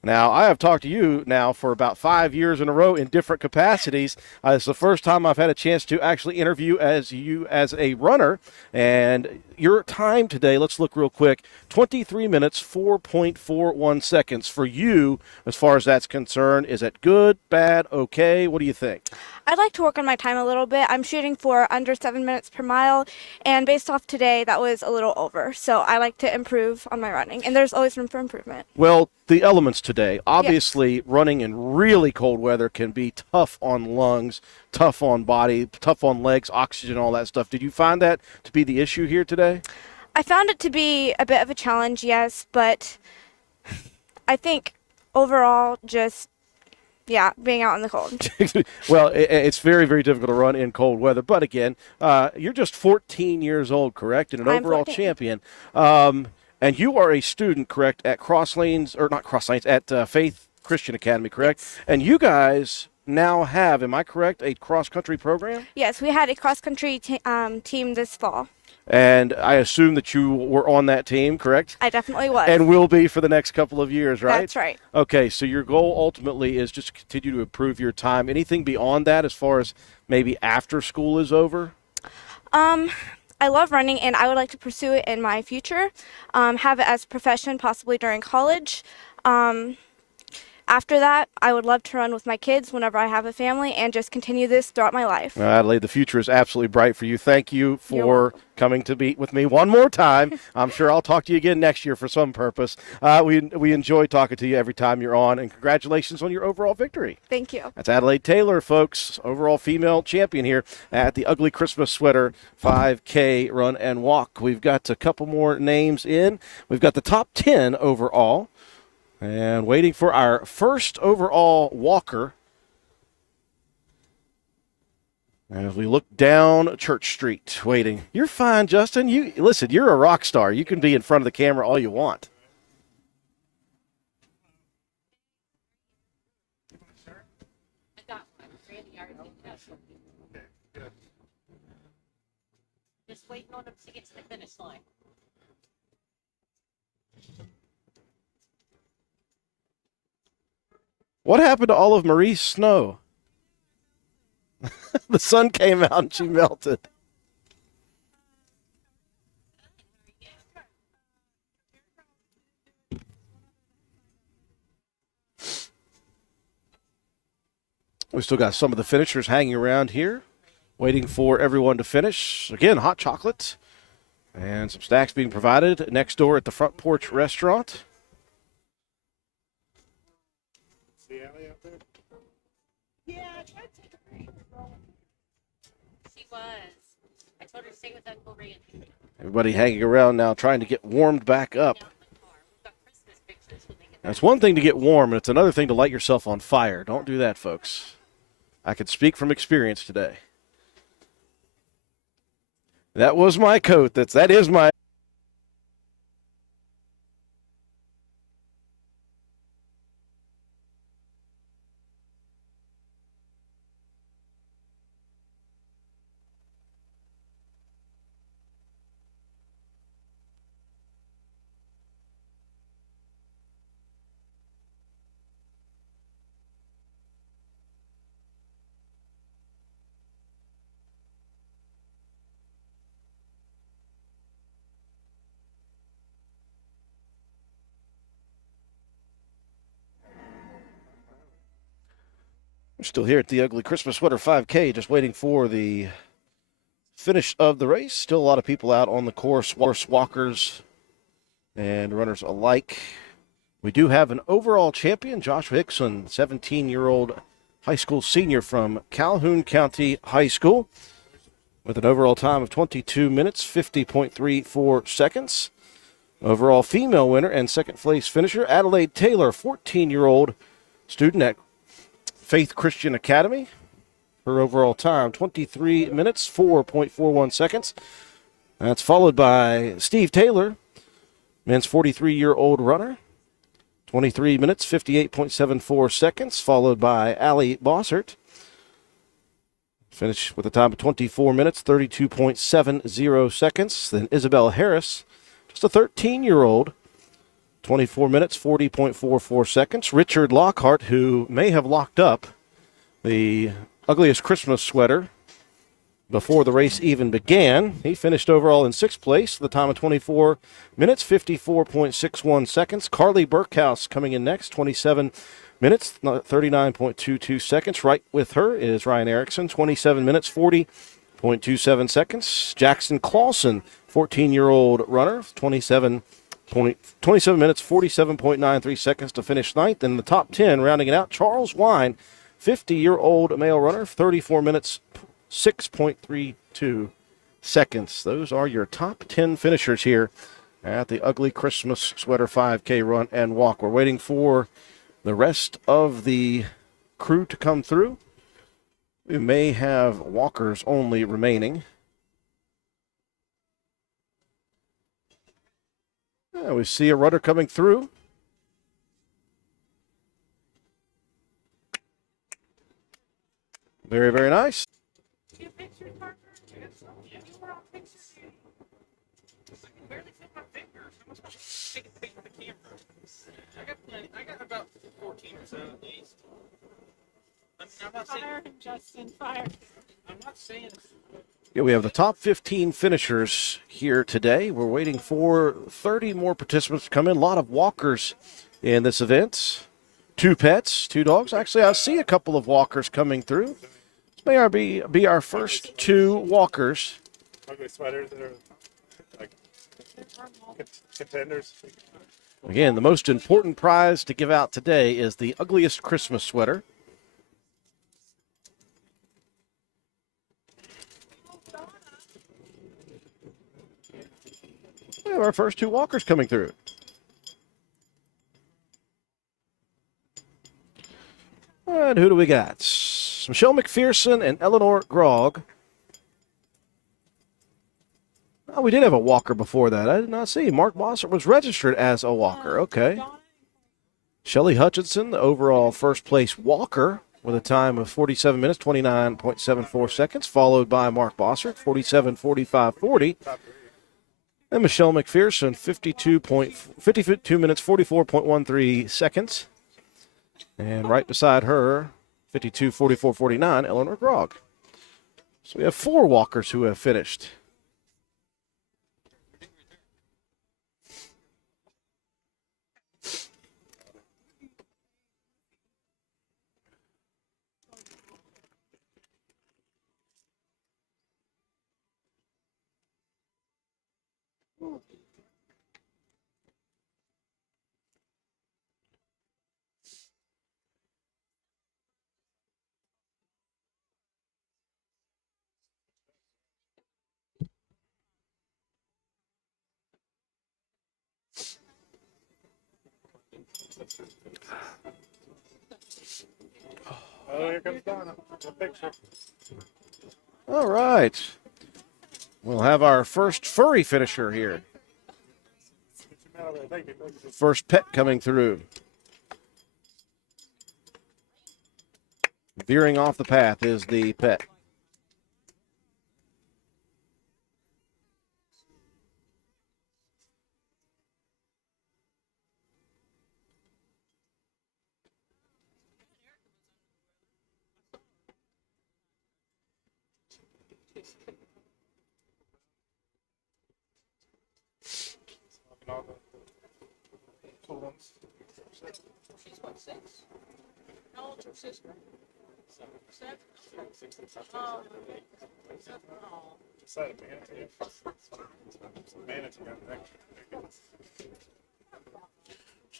Now, I have talked to you now for about 5 years in a row in different capacities. It's the first time I've had a chance to actually interview you as a runner. And your time today, let's look real quick, 23 minutes, 4.41 seconds. For you, as far as that's concerned, is it good, bad, okay? What do you think? I'd like to work on my time a little bit. I'm shooting for under 7 minutes per mile, and based off today, that was a little over. So I like to improve on my running, and there's always room for improvement. Well, the elements today, obviously running in really cold weather can be tough on lungs, tough on body, tough on legs, oxygen, all that stuff. Did you find that to be the issue here today? I found it to be a bit of a challenge, yes, but I think overall just being out in the cold. Well, it's very, very difficult to run in cold weather. But again, you're just 14 years old, correct? And an I'm overall 14. champion. And you are a student, correct, at at Faith Christian Academy, correct? Yes. And you guys now have, am I correct, a cross-country program? Yes, we had a cross-country team this fall. And I assume that you were on that team, correct? I definitely was. And will be for the next couple of years, right? That's right. Okay, so your goal ultimately is just to continue to improve your time. Anything beyond that as far as maybe after school is over? I love running, and I would like to pursue it in my future. Have it as a profession, possibly during college. After that, I would love to run with my kids whenever I have a family, and just continue this throughout my life. Adelaide, the future is absolutely bright for you. Thank you You're for welcome. coming to meet with me one more time. I'm sure I'll talk to you again next year for some purpose. We enjoy talking to you every time you're on, and congratulations on your overall victory. Thank you. That's Adelaide Taylor, folks, overall female champion here at the Ugly Christmas Sweater 5K Run and Walk. We've got a couple more names in. We've got the top 10 overall. And waiting for our first overall walker as we look down Church Street, waiting. You're fine, Justin. Listen, you're a rock star. You can be in front of the camera all you want. I got one. Randy already has one. Just waiting on him to get to the finish line. What happened to all of Marie's snow? The sun came out and she melted. We still got some of the finishers hanging around here, waiting for everyone to finish. Again, hot chocolate and some snacks being provided next door at the Front Porch Restaurant. Yeah, I tried to take a break. She was. I told her to stay with Uncle Randy. Everybody hanging around now trying to get warmed back up. Down in the car. We've got Christmas pictures when they get Now, it's one thing to get warm, and it's another thing to light yourself on fire. Don't do that, folks. I can speak from experience today. That was my coat. That is my... We're still here at the Ugly Christmas Sweater 5K, just waiting for the finish of the race. Still a lot of people out on the course, walkers and runners alike. We do have an overall champion, Joshua Hickson, 17-year-old high school senior from Calhoun County High School, with an overall time of 22 minutes, 50.34 seconds. Overall female winner and second place finisher, Adelaide Taylor, 14-year-old student at Faith Christian Academy. Her overall time, 23 minutes, 4.41 seconds. That's followed by Steve Taylor, men's 43-year-old runner, 23 minutes, 58.74 seconds, followed by Allie Bossert. Finished with a time of 24 minutes, 32.70 seconds. Then Isabel Harris, just a 13-year-old, 24 minutes, 40.44 seconds. Richard Lockhart, who may have locked up the ugliest Christmas sweater before the race even began. He finished overall in sixth place with a time of 24 minutes, 54.61 seconds. Carly Burkhouse coming in next, 27 minutes, 39.22 seconds. Right with her is Ryan Erickson, 27 minutes, 40.27 seconds. Jackson Clausen, 14-year-old runner, 27 minutes, 47.93 seconds to finish ninth. In the top 10, rounding it out, Charles Wine, 50-year-old male runner, 34 minutes, 6.32 seconds. Those are your top 10 finishers here at the Ugly Christmas Sweater 5K Run and Walk. We're waiting for the rest of the crew to come through. We may have walkers only remaining. We see a runner coming through. Very, very nice. two pictures, Parker. You were on pictures. Fire and Justin, fire. Yeah, we have the top 15 finishers here today. We're waiting for 30 more participants to come in. A lot of walkers in this event. 2 pets, 2 dogs. Actually, I see a couple of walkers coming through. This may be our first 2 walkers. Ugly sweaters that are like contenders. Again, the most important prize to give out today is the ugliest Christmas sweater. We have our first 2 walkers coming through. And who do we got? Michelle McPherson and Eleanor Grog. Oh, we did have a walker before that. I did not see. Mark Bossert was registered as a walker. Okay. Shelly Hutchinson, the overall first place walker, with a time of 47 minutes, 29.74 seconds, followed by Mark Bossert, 47:45:40. And Michelle McPherson, 52 minutes, 44.13 seconds. And right beside her, 52:44:49, Eleanor Grog. So we have 4 walkers who have finished. Oh, here comes Donna. The picture. All right. We'll have our first furry finisher here. Thank you. First pet coming through. Veering off the path is the pet.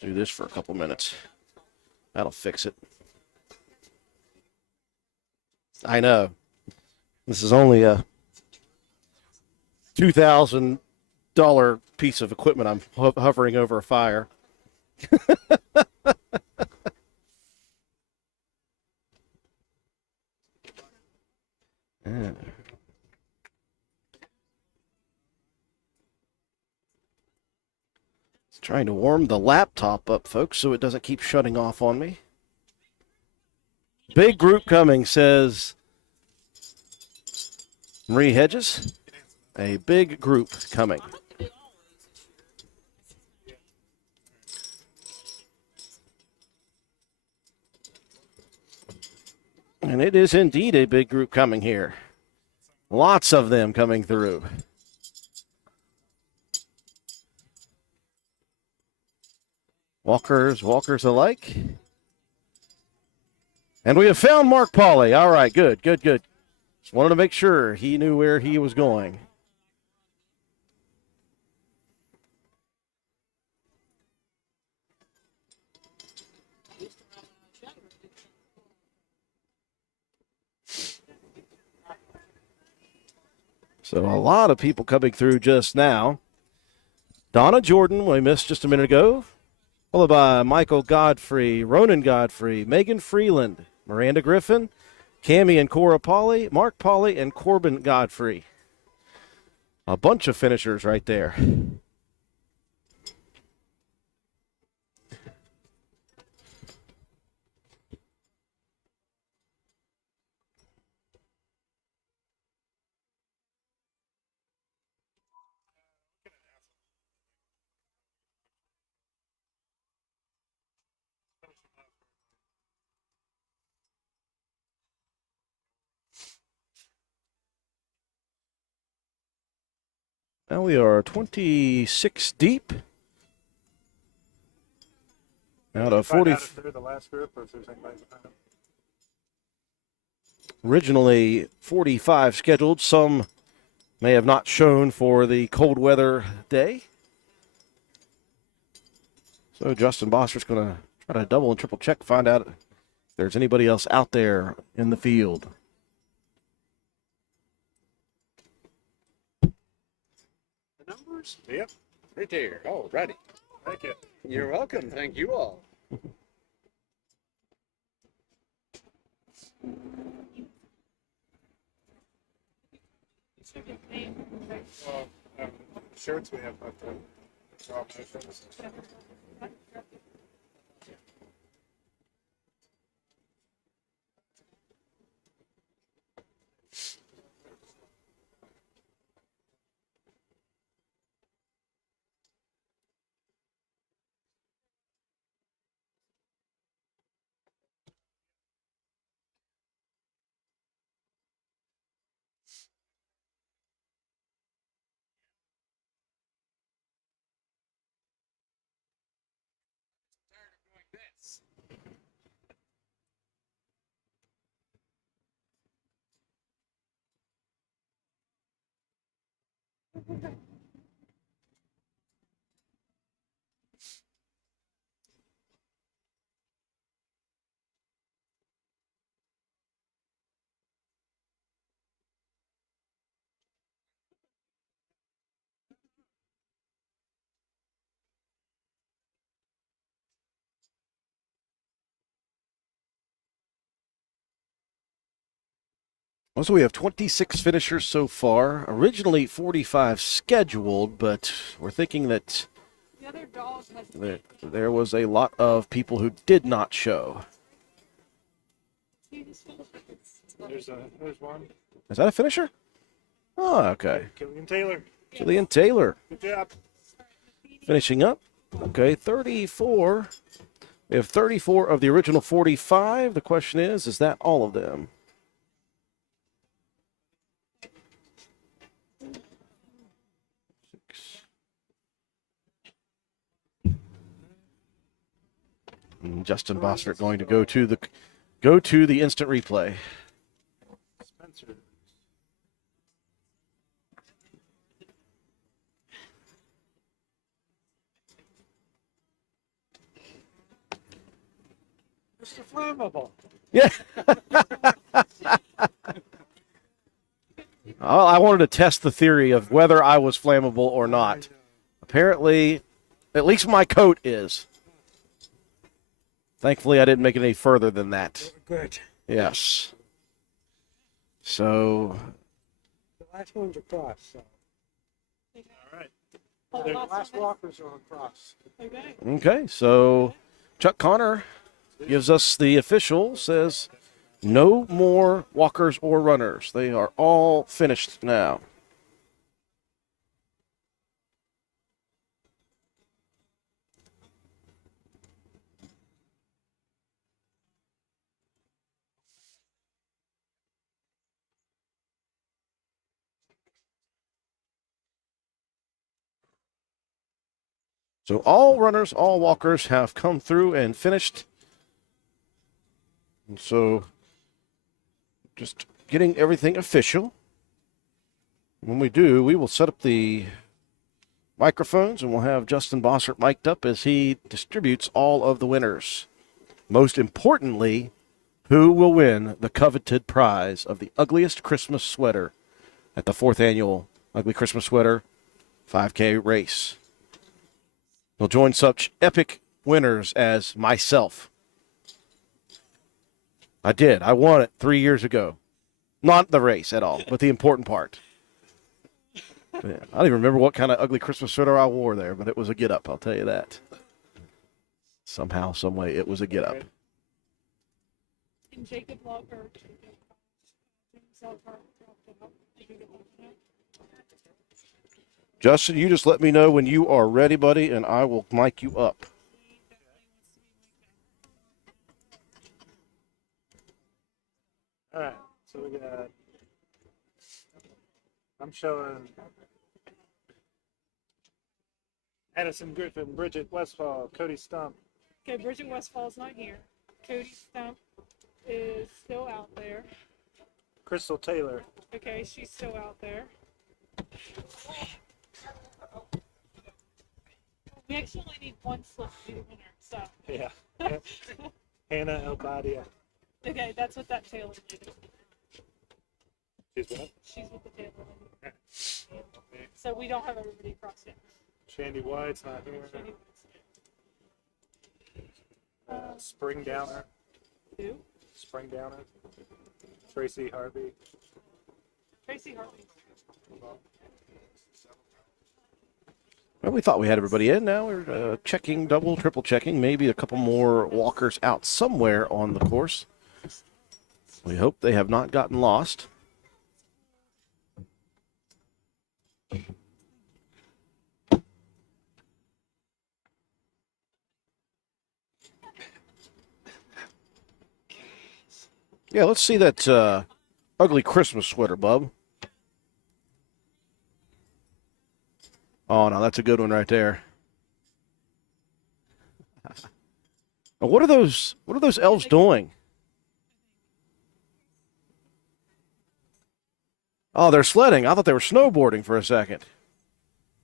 Let's do this for a couple minutes. That'll fix it. I know. This is only a $2,000 piece of equipment I'm hovering over a fire. Yeah. It's trying to warm the laptop up, folks, so it doesn't keep shutting off on me. Big group coming, says Marie Hedges. A big group coming. And it is indeed a big group coming here. Lots of them coming through. Walkers alike. And we have found Mark Pauly. All right, good. Just wanted to make sure he knew where he was going. So a lot of people coming through just now. Donna Jordan, we missed just a minute ago, followed by Michael Godfrey, Ronan Godfrey, Megan Freeland, Miranda Griffin, Cammie and Cora Pauly, Mark Pauly, and Corbin Godfrey. A bunch of finishers right there. Now we are 26 deep. Out of Find 40. out if they're the last group or if there's anybody behind them. Originally 45 scheduled. Some may have not shown for the cold weather day. So Justin Bosser's going to try to double and triple check, find out if there's anybody else out there in the field. The numbers? Yep. Right there. Oh, ready. Thank you. You're welcome. Thank you all. Shirts we have left. Draw my shirts. So we have 26 finishers so far. Originally 45 scheduled, but we're thinking that there was a lot of people who did not show. There's one. Is that a finisher? Oh, okay. Killian Taylor. Julian Taylor Good job. finishing up. Okay, 34. We have 34 of the original 45. The question is that all of them? And Justin Bossert going to go to the instant replay. Spencer. Mr. Flammable. Yeah. I wanted to test the theory of whether I was flammable or not. Apparently, at least my coat is. Thankfully, I didn't make it any further than that. Good. Yes. So, The last one's across. So. All right. The last walkers are across. okay. So, Chuck Connor gives us the official, says no more walkers or runners. They are all finished now. So all runners, all walkers have come through and finished. And so just getting everything official. When we do, we will set up the microphones and we'll have Justin Bossert mic'd up as he distributes all of the winners. Most importantly, who will win the coveted prize of the ugliest Christmas sweater at the 4th annual Ugly Christmas Sweater 5K race. He'll join such epic winners as myself. I did. I won it 3 years ago. Not the race at all, but the important part. I don't even remember what kind of ugly Christmas sweater I wore there, but it was a get-up, I'll tell you that. Somehow, some way, it was a get-up. And Jacob Walker. Justin, you just let me know when you are ready, buddy, and I will mic you up. All right. So we got. I'm showing Addison Griffin, Bridget Westfall, Cody Stump. Okay, Bridget Westfall's not here. Cody Stump is still out there. Crystal Taylor. Okay, she's still out there. We actually only need one slip to be the winner, so. Yeah. Hannah Elbadia. Okay, that's what that Taylor lady. She's what? She's with the Taylor lady. So we don't have everybody across yet. Shandy White's not here. Shady Spring Downer. Who? Spring Downer. Tracy Harvey. Tracy Hartley. Well, we thought we had everybody in. Now we're checking, double, triple checking. Maybe a couple more walkers out somewhere on the course. We hope they have not gotten lost. Yeah, let's see that ugly Christmas sweater, bub. Oh, no, that's a good one right there. What are those elves doing? Oh, they're sledding. I thought they were snowboarding for a second.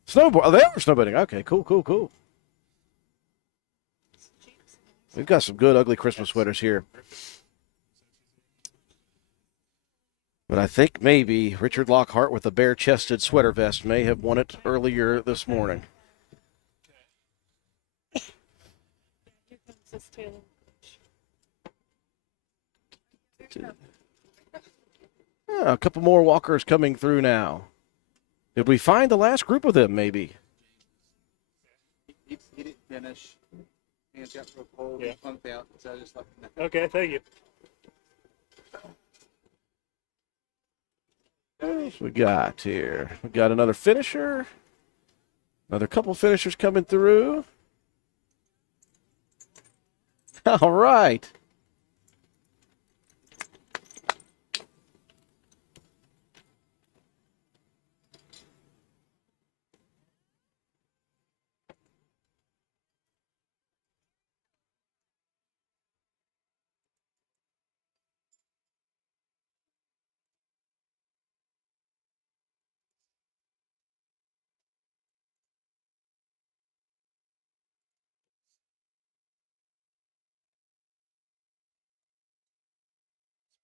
Snowboard. Oh, they are snowboarding. Okay, cool. We've got some good ugly Christmas sweaters here. But I think maybe Richard Lockhart with a bare-chested sweater vest may have won it earlier this morning. Here comes this Taylor. A couple more walkers coming through now. Did we find the last group of them, maybe? He didn't finish. Hands got real cold. Yeah. He funked out, so I just left him there. Okay, thank you. What else we got here? We got another finisher. Another couple finishers coming through. All right.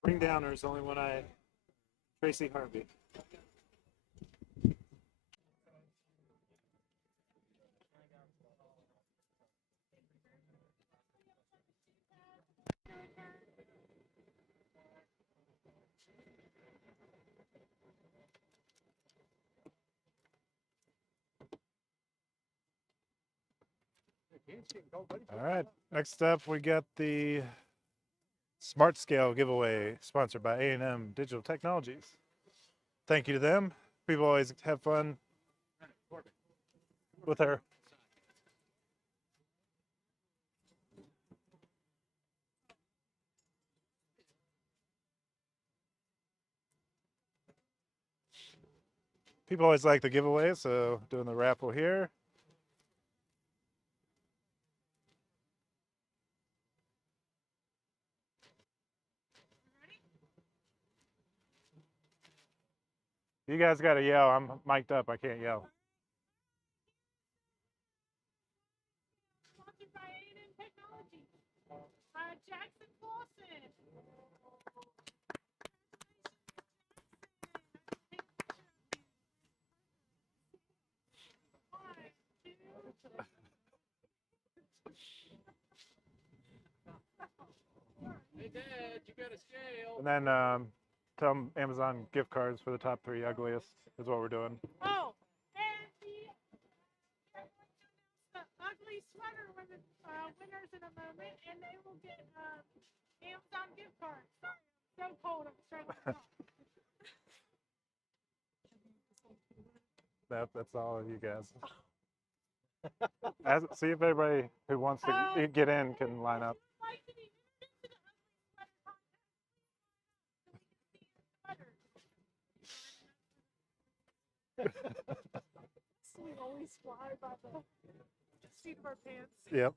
Spring Downer is the only one Tracy Harvey. All right. Next up, we got the Smart Scale giveaway sponsored by A&M Digital Technologies. Thank you to them. People always have fun with her. People always like the giveaway, so doing the raffle here. You guys got to yell. I'm mic'd up. I can't yell. Sponsored by A&M Technology. Jackson Clausen. Hey, Dad, you got a scale. And then tell them Amazon gift cards for the top 3 ugliest is what we're doing. Oh, and the ugly sweater winners in a moment, and they will get Amazon gift cards. Sorry, I'm so cold. I'm struggling. That's all of you guys. See if everybody who wants to get in can line up. always fly by the seat of our pants. Yep.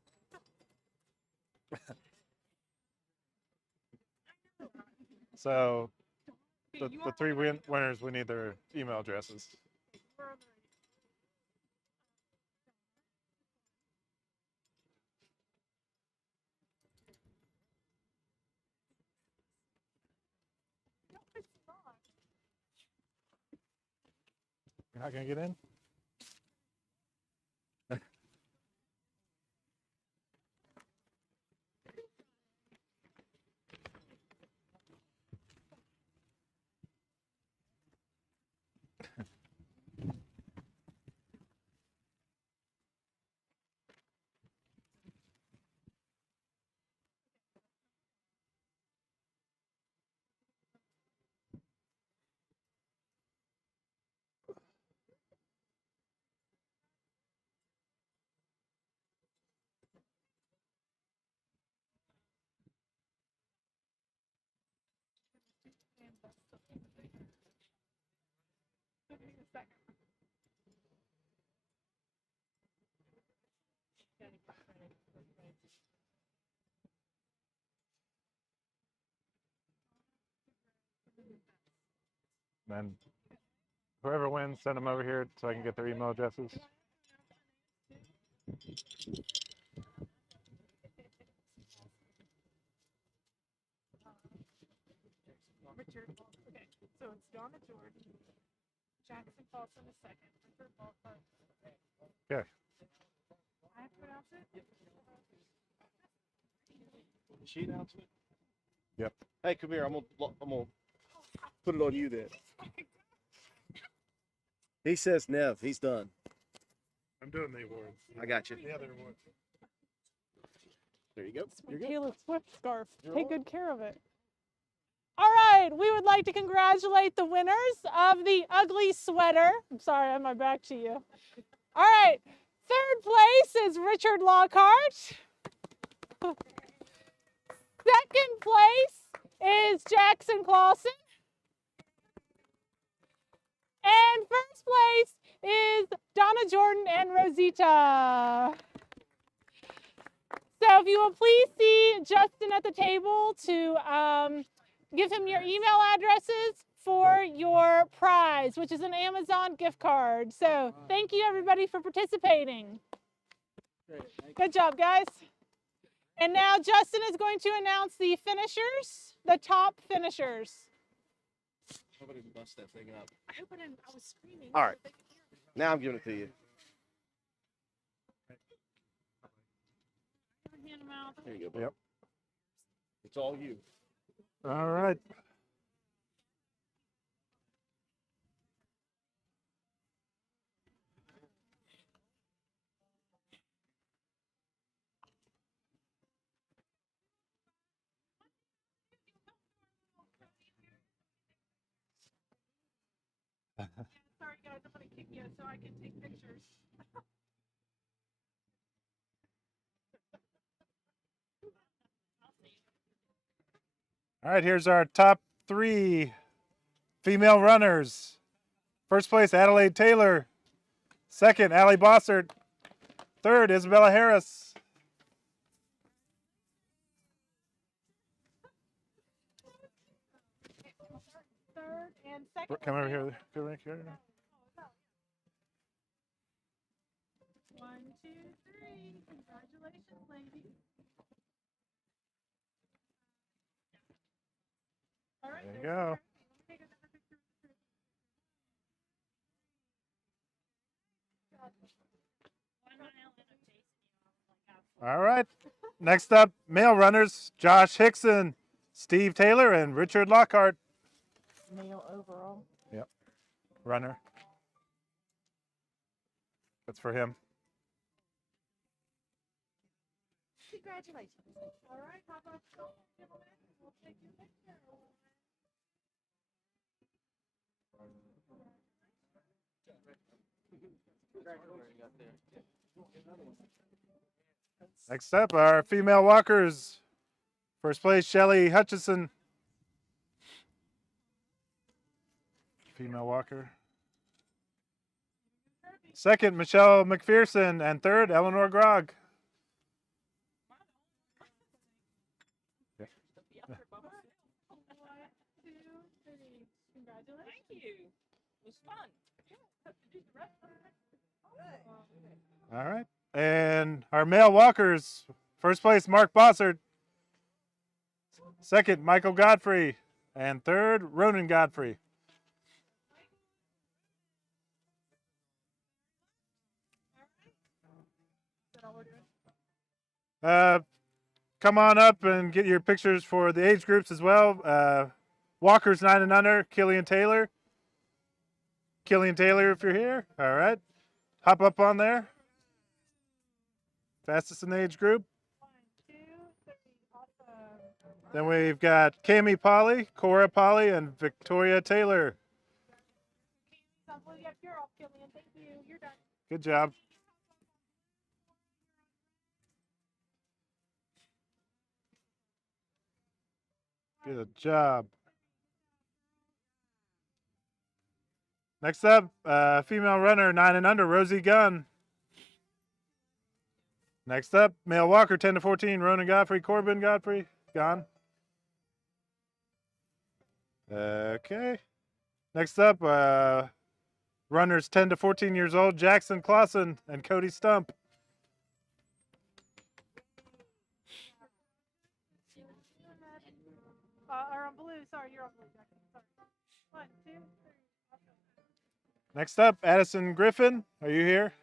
So the three winners, we need their email addresses. We're on the radio. No, it's not. You're not gonna get in? Give me a second. Then whoever wins, send them over here so I can get their email addresses. Richard, okay, so it's Donna Jordan, Jackson Paulson is second, Richard Ballpark. Okay. I have to pronounce it? Did she announce it? Yep. Hey, come here. I'm gonna put it on you then. He says Nev. He's done. I'm doing the awards. I got you. The other awards. There you go. You're good. Taylor Swift scarf. You're Take on. good care of it. All right, we would like to congratulate the winners of the ugly sweater. I'm sorry, I have my back to you. All right, third place is Richard Lockhart. Second place is Jackson Clausen. And first place is Donna Jordan and Rosita. So if you will please see Justin at the table to give him your email addresses for your prize, which is an Amazon gift card. So thank you everybody for participating. Good job, guys. And now Justin is going to announce the finishers, the top finishers. Somebody bust that thing up. I hope I didn't, I was screaming. All right. Now I'm giving it to you. Hand them out. There you go. Yep. It's all you. All right. Sorry guys, I'm gonna kick you so I can take pictures. All right, here's our top three female runners. First place, Adelaide Taylor. Second, Allie Bossert. Third, Isabella Harris. Third and second. Come over here. Come over here. 1, 2, 3. Congratulations, ladies. All right, There you there's go. Let me take another picture of the group. All right. Next up, male runners, Josh Hickson, Steve Taylor, and Richard Lockhart. Male overall. Yep. Runner. That's for him. Congratulations. All right, how about you, gentlemen? We'll take your picture. Next up, our female walkers. First place, Shelly Hutchison. Female walker. Kirby. Second, Michelle McPherson. And third, Eleanor Grog. Thank you. It was fun. All right. And our male walkers, first place, Mark Bossard. Second, Michael Godfrey. And third, Ronan Godfrey. Come on up and get your pictures for the age groups as well. Walkers 9 and under, Killian Taylor. Killian Taylor, if you're here. All right. Hop up on there. Fastest in the age group. 1, 2, 3. Awesome. Then we've got Cami Polly, Cora Polly, and Victoria Taylor. Yep, you're off, Killian. Thank you. You're done. Good job. Good job. Next up, female runner 9 and under, Rosie Gunn. Next up, male walker 10 to 14, Ronan Godfrey, Corbin Godfrey, gone. Okay. Next up, runners 10 to 14 years old, Jackson Clausen and Cody Stump. Or on blue. Sorry, you're on blue. Sorry. 1, 2, 3. Awesome. Next up, Addison Griffin. Are you here?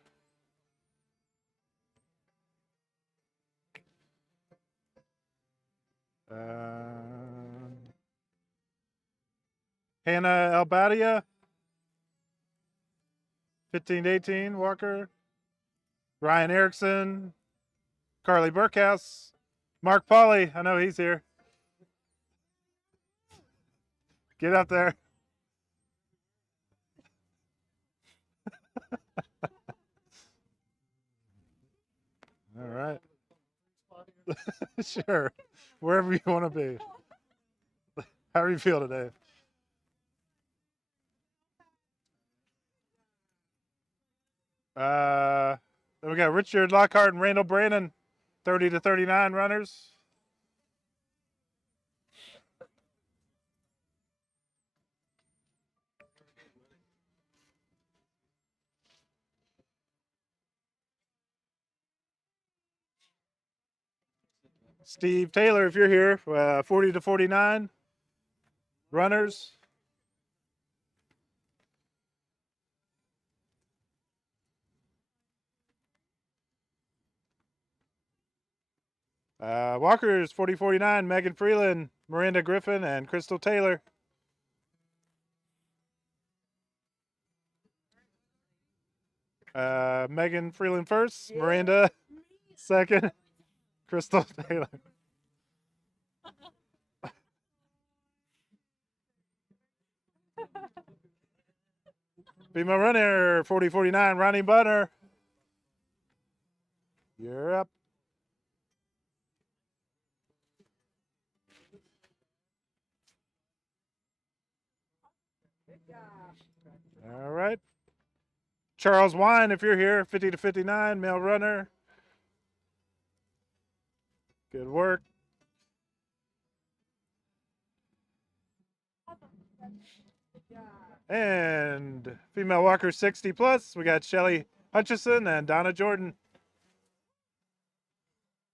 Hannah Albadia. 15 to 18, Walker. Ryan Erickson. Carly Burkhouse. Mark Polly. I know he's here. Get up there. All right. Sure. Wherever you want to be. How do you feel today? Then we got Richard Lockhart and Randall Brandon, 30 to 39 runners. Steve Taylor, if you're here, 40 to 49 runners. Walkers 40-49, Megan Freeland, Miranda Griffin, and Crystal Taylor. Megan Freeland first, Miranda second, Crystal Taylor. Female runner 40-49, Ronnie Bunner. You're up. All right. Charles Wine, if you're here, 50 to 59, male runner. Good work. And female walker 60 plus, we got Shelly Hutchison and Donna Jordan.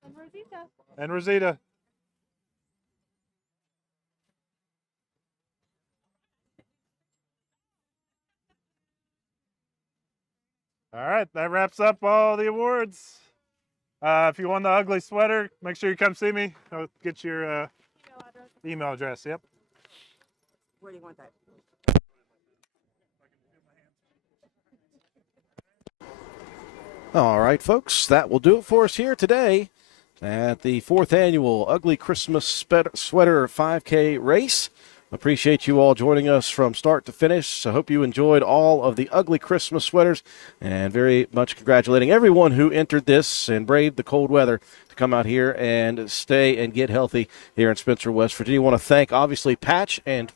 And Rosita. And Rosita. All right, that wraps up all the awards. If you want the ugly sweater, make sure you come see me. I'll get your email address. Yep. Where do you want that? All right, folks, that will do it for us here today at the 4th annual Ugly Christmas Sweater 5K race Appreciate you all joining us from start to finish. I hope you enjoyed all of the ugly Christmas sweaters, and very much congratulating everyone who entered this and braved the cold weather to come out here and stay and get healthy here in Spencer, West Virginia. I want to thank obviously Patch and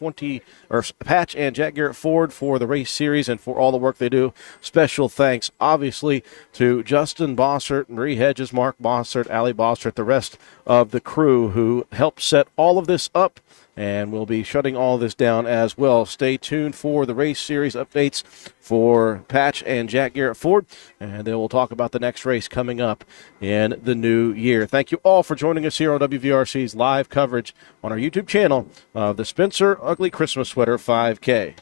Jack Garrett Ford for the race series and for all the work they do. Special thanks obviously to Justin Bossert, Marie Hedges, Mark Bossert, Allie Bossert, the rest of the crew who helped set all of this up. And we'll be shutting all this down as well. Stay tuned for the race series updates for Patch and Jack Garrett Ford, and then we'll talk about the next race coming up in the new year. Thank you all for joining us here on WVRC's live coverage on our YouTube channel of the Spencer Ugly Christmas Sweater 5K.